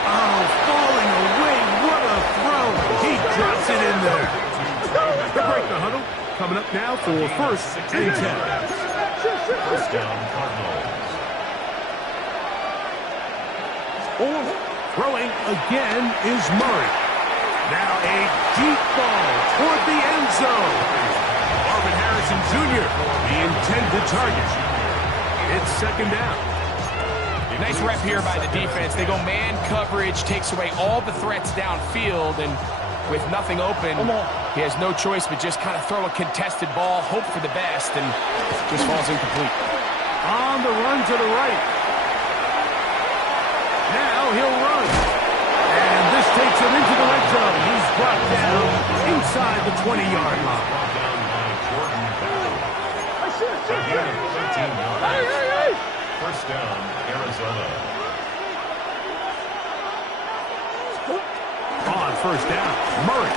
Oh, falling away. What a throw. He drops it in there. The break the huddle. Coming up now for first and 10. First down, Cardinals. Throwing again is Murray. Now a deep ball toward the end zone. Marvin Harrison Jr., the intended target. It's second down. Nice rep here by the defense. They go man coverage, takes away all the threats downfield, and with nothing open, he has no choice but just kind of throw a contested ball, hope for the best, and just falls incomplete. On the run to the right. Now he'll run. And this takes him into the red zone. He's brought down inside the 20-yard line. First down, Arizona. On first down, Murray.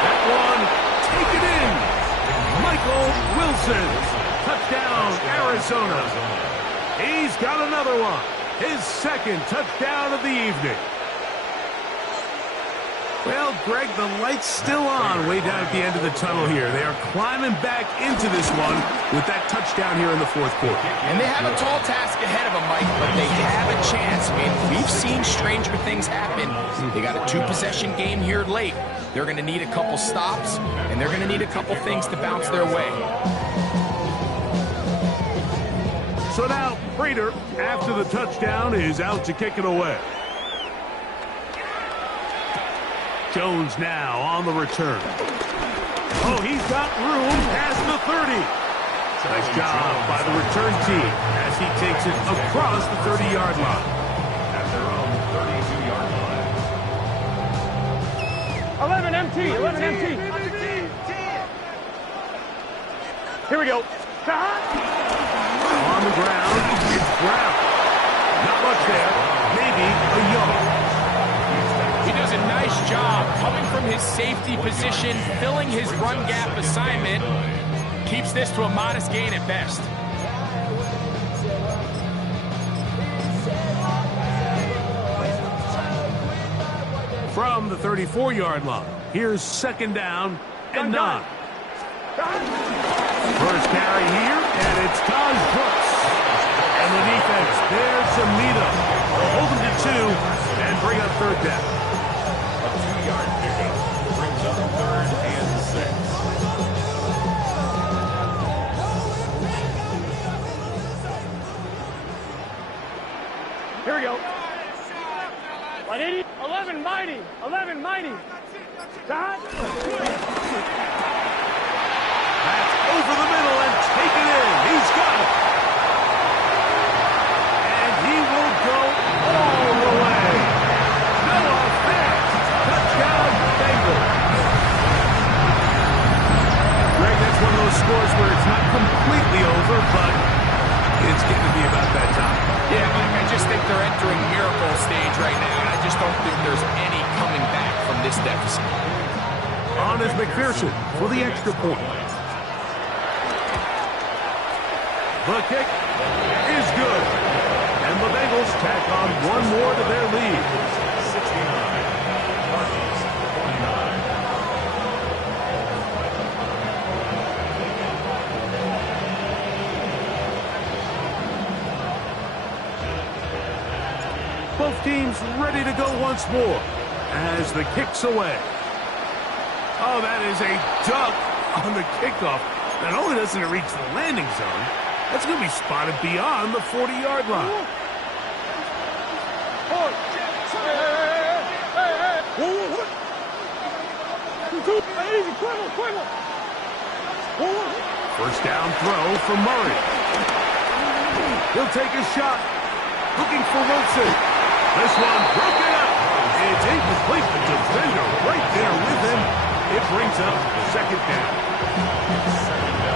That one, take it in. Michael Wilson. Touchdown, Arizona. He's got another one. His second touchdown of the evening. Well, Greg, the light's still on way down at the end of the tunnel here. They are climbing back into this one with that touchdown here in the fourth quarter. And they have a tall task ahead of them, Mike, but they have a chance. I mean, we've seen stranger things happen. They got a two-possession game here late. They're going to need a couple stops, and they're going to need a couple things to bounce their way. So now, Prater, after the touchdown, is out to kick it away. Jones now on the return. Oh, he's got room past the 30. Nice job by the return team as he takes it across the 30-yard line. At their own 32-yard line. 11 MT, 11 MT. Here we go. On the ground, it's Brown. Not much there. Maybe a yard. He does a nice job coming from his safety position, filling his run gap assignment. Keeps this to a modest gain at best. From the 34-yard line, here's second down and 9. First carry here, and it's Taj Brooks. And the defense there to meet him. Hold him to 2 and bring up third down. A 2-yard pickup brings up 3rd and 6. Here we go. 11 mighty, 11 mighty. Dot. That's over the middle and taken in. He's got it. And he will go all the way. Noah Fant. Touchdown, Bengals. Greg, that's one of those scores where it's not completely over, but it's getting to be about that time. Yeah, Mike, I just think they're entering miracle stage right now, and I just don't think there's any coming back from this deficit. On is McPherson for the extra point. The kick is good. And the Bengals tack on one more to their lead. 69. Cardinals 29. Both teams ready to go once more as the kick's away. Oh, that is a duck on the kickoff. Not only doesn't it reach the landing zone, that's going to be spotted beyond the 40-yard line. First down throw for Murray. He'll take a shot. Looking for Wilson. This one broken up. It's incomplete. The defender right there with him. It brings up second down.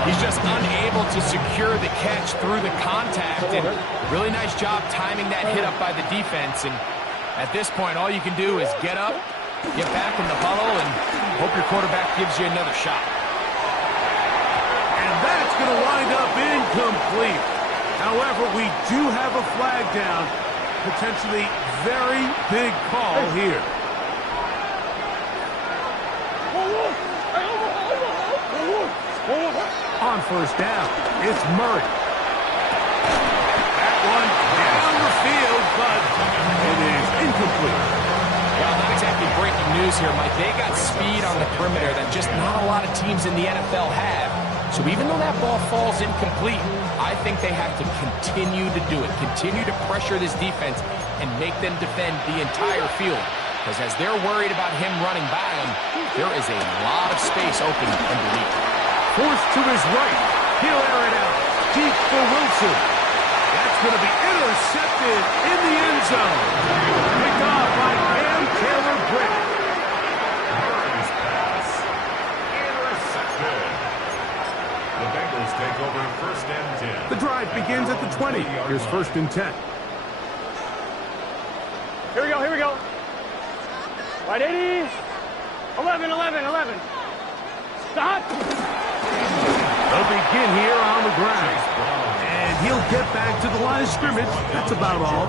He's just unable to secure the catch through the contact, and really nice job timing that hit up by the defense. And at this point, all you can do is get up, get back in the huddle, and hope your quarterback gives you another shot. And that's going to wind up incomplete. However, we do have a flag down. Potentially very big call here. On first down, it's Murray. That one down the field, but it is incomplete. Well, not exactly breaking news here, Mike. They got speed on the perimeter that just not a lot of teams in the NFL have. So even though that ball falls incomplete, I think they have to continue to do it, continue to pressure this defense and make them defend the entire field. Because as they're worried about him running by them, there is a lot of space open underneath. Forced to his right. He'll air it out. Deep for Wilson. That's going to be intercepted in the end zone. Picked off by Cam Taylor-Britt. Murray's pass. Intercepted. The Bengals take over first and 10. The drive begins at the 20. Here's first and 10. Here we go, here we go. Right, 80. 11, 11, 11. Stop. They'll begin here on the ground. And he'll get back to the line of scrimmage. That's about all.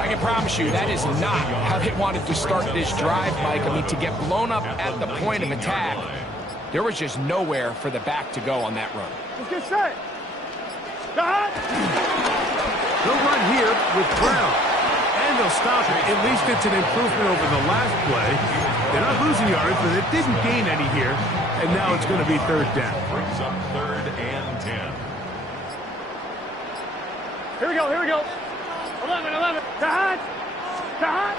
I can promise you that is not how they wanted to start this drive, Mike. I mean, to get blown up at the point of attack, there was just nowhere for the back to go on that run. Let's get set. Stop. They'll run here with Brown. And they'll stop it. At least it's an improvement over the last play. They're not losing yards, but it didn't gain any here. And now it's going to be third down. Brings up third and 10. Here we go, here we go. 11, 11. Stop. Stop.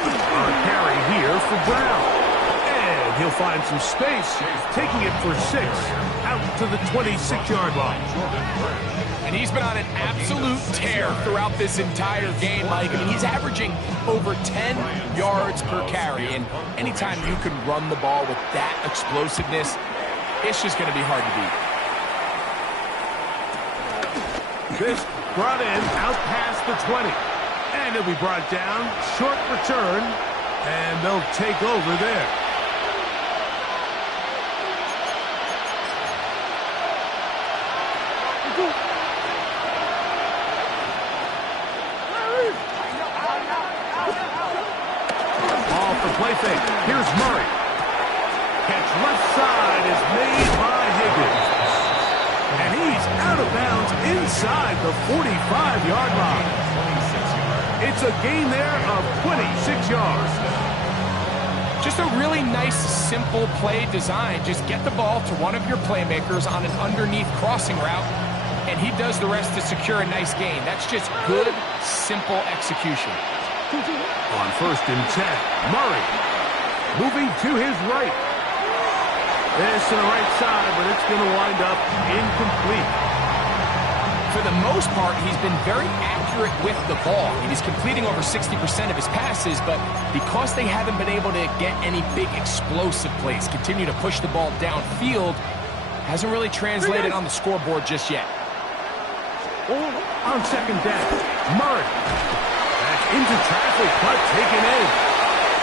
On a carry here for Brown. And he'll find some space, taking it for 6 out to the 26-yard line. And he's been on an absolute tear throughout this entire game, Mike. I mean, he's averaging over 10 yards per carry. And anytime you can run the ball with that explosiveness, it's just going to be hard to beat. This brought in out past the 20. And he'll be brought down. Short return. And they'll take over there. Play fake. Here's Murray. Catch left side is made by Higgins. And he's out of bounds inside the 45-yard line. It's a gain there of 26 yards. Just a really nice, simple play design. Just get the ball to one of your playmakers on an underneath crossing route, and he does the rest to secure a nice gain. That's just good, simple execution. On first and 10, Murray moving to his right. This to the right side, but it's going to wind up incomplete. For the most part, he's been very accurate with the ball. He's completing over 60% of his passes, but because they haven't been able to get any big explosive plays, continue to push the ball downfield, hasn't really translated on the scoreboard just yet. On second down, Murray. Into traffic, but taken in.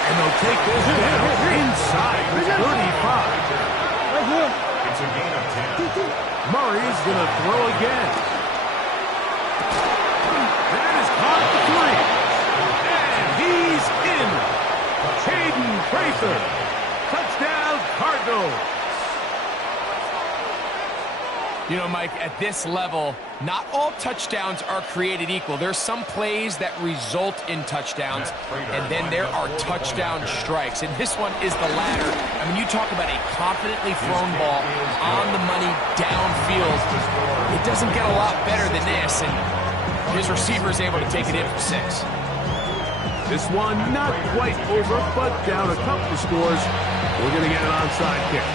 And they'll take this down inside the 35. It's a gain of 10. Murray's going to throw again. That is caught the 3. And he's in. Caden Prather. Touchdown, Cardinals. You know, Mike, at this level, not all touchdowns are created equal. There's some plays that result in touchdowns, and then there are touchdown strikes. And this one is the latter. I mean, you talk about a confidently thrown ball on the money downfield. It doesn't get a lot better than this, and his receiver is able to take it in for 6. This one not quite over, but down a couple of scores. We're going to get an onside kick.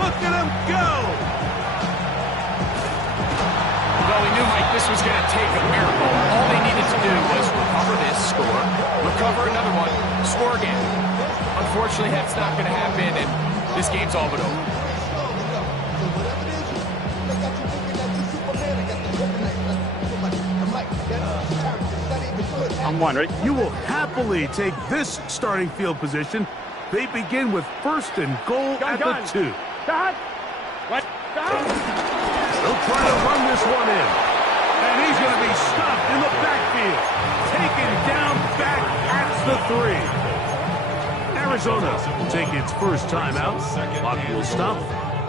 Look at him go! Well, we knew, Mike, this was going to take a miracle. All they needed to do was recover this, score, recover another one, score again. Unfortunately, that's not going to happen, and this game's all but over. I'm one, right? You will happily take this starting field position. They begin with first and goal at the 2. Stop! What? Stop! They'll try to run this one in. And he's going to be stopped in the backfield. Taken down back at the 3. Arizona will take its first timeout. Clock will stop.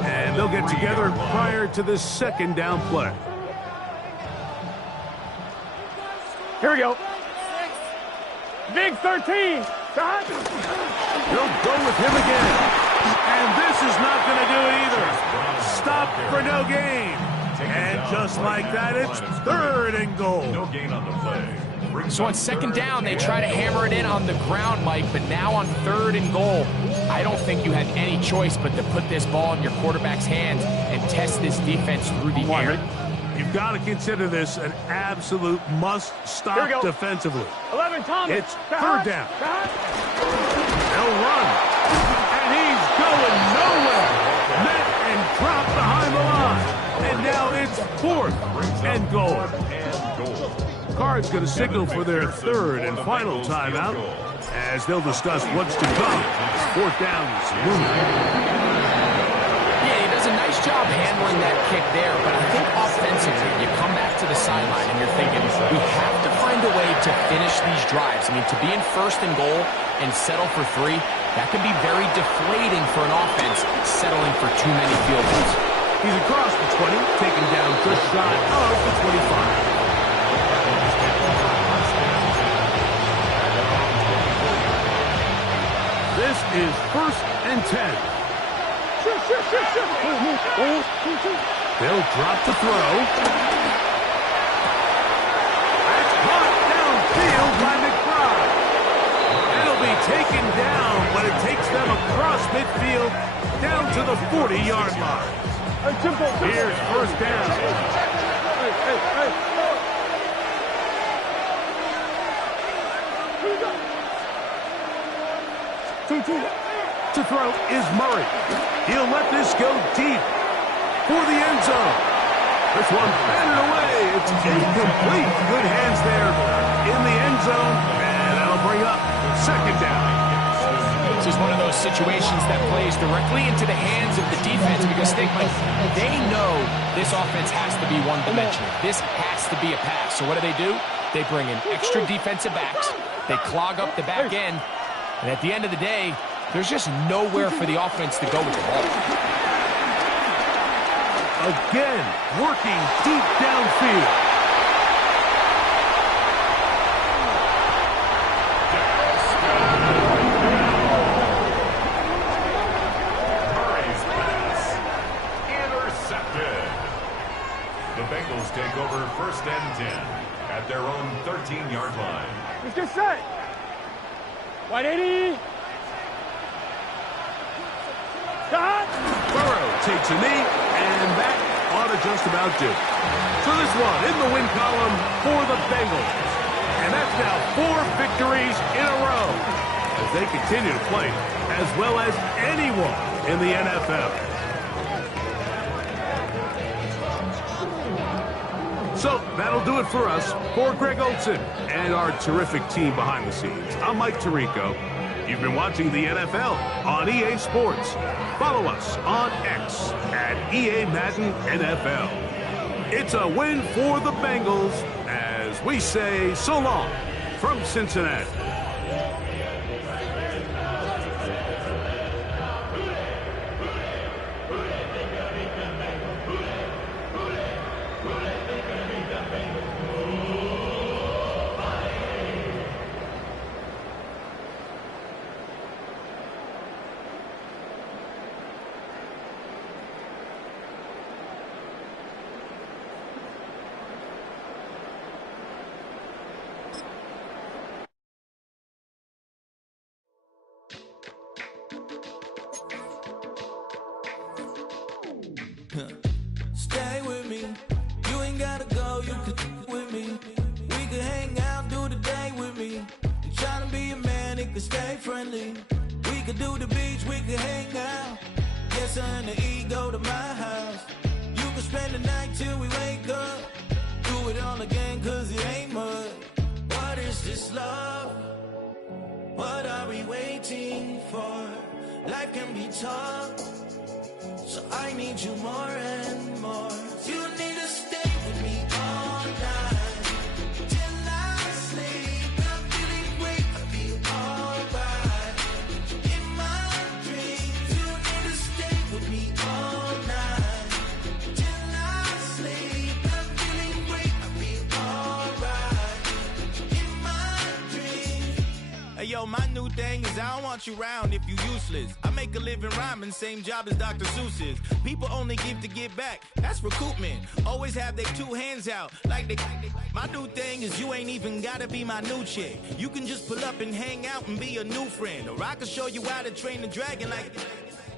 And they'll get together prior to the second down play. Here we go. Big 13. Stop. He'll go with him again. And this is not going to do it either. Stop for no gain. And just like that, it's 3rd and goal. No gain on the play. So on 2nd down, they try to hammer it in on the ground, Mike, but now on 3rd and goal, I don't think you had any choice but to put this ball in your quarterback's hands and test this defense through the air. You've got to consider this an absolute must-stop defensively. 11, Thomas. It's 3rd down. They'll run. And he's going nowhere. Met and dropped behind the line. And now it's 4th and goal. Card's going to signal for their 3rd and final timeout as they'll discuss what's to come. 4th down is looming. Yeah, he does a nice job handling that kick there, but I think offensively, you come back to the sideline and you're thinking, we have to find a way to finish these drives. I mean, to be in 1st and goal and settle for 3, that can be very deflating for an offense settling for too many field goals. He's across the 20, taken down just shy of the 25. This is 1st and 10. They'll drop the throw. That's caught downfield by McBride. It'll be taken down, but it takes them across midfield down to the 40-yard line. Here's 1st down. To throw is Murray. He'll let this go deep for the end zone. This one batted away. It's incomplete. Good hands there in the end zone. And that'll bring up 2nd down. This is one of those situations that plays directly into the hands of the defense because they know this offense has to be one-dimensional. This has to be a pass. So what do? They bring in extra defensive backs. They clog up the back end. And at the end of the day, there's just nowhere for the offense to go with the ball. Again, working deep downfield. Murray's pass. Intercepted. The Bengals take over 1st and 10 at their own 13-yard line. Let's get set. 180. Burrow takes a knee, and that ought to just about do. So this one in the win column for the Bengals. And that's now 4 victories in a row as they continue to play as well as anyone in the NFL. So that'll do it for us. For Greg Olson and our terrific team behind the scenes, I'm Mike Tirico. You've been watching the NFL on EA Sports. Follow us on X at EA Madden NFL. It's a win for the Bengals as we say so long from Cincinnati. Stay with me. You ain't gotta go, you can with me. We could hang out, do the day with me. You tryna be a man, it could stay friendly. We could do the beach, we could hang out. Yes, and the E go to my house. You could spend the night till we wake up. Do it all again, cause it ain't mud. What is this love? What are we waiting for? Life can be tough, so I need you more and more. You need to stay with me all night till I sleep. I'm feeling great, I'll be alright. In my dreams, you need to stay with me all night till I sleep. I'm feeling great, I'll be alright. I don't want you around if you useless. I make a living rhyming, same job as Dr. Seuss's. People only give to give back, that's recoupment. Always have their two hands out, like they. My new thing is you ain't even gotta be my new chick. You can just pull up and hang out and be a new friend. Or I can show you how to train the dragon like.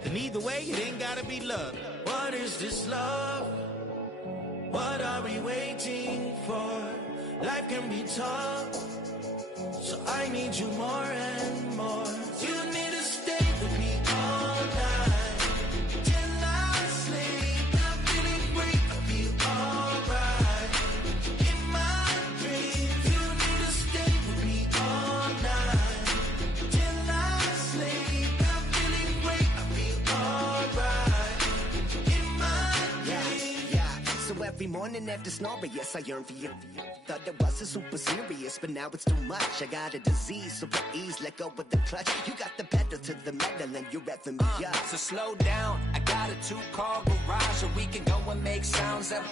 And either way, it ain't gotta be love. What is this love? What are we waiting for? Life can be tough, so I need you more and more. You need to stay with me all night till I sleep. I'm feeling great, I feel alright. In my dreams, you need to stay with me all night till I sleep. I'm feeling great, I feel alright. In my dreams. Yeah. So every morning after snoring, yes, I yearn for you. Thought it wasn't super serious, but now it's too much. I got a disease, so please let go with the clutch. You got the pedal to the metal and you're revving me up. So slow down, I got a 2-car garage, so we can go and make sounds up.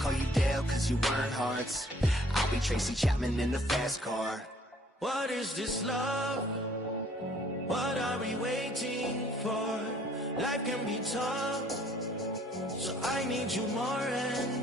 Call you Dale, cause you weren't hearts. I'll be Tracy Chapman in the fast car. What is this love? What are we waiting for? Life can be tough, so I need you more and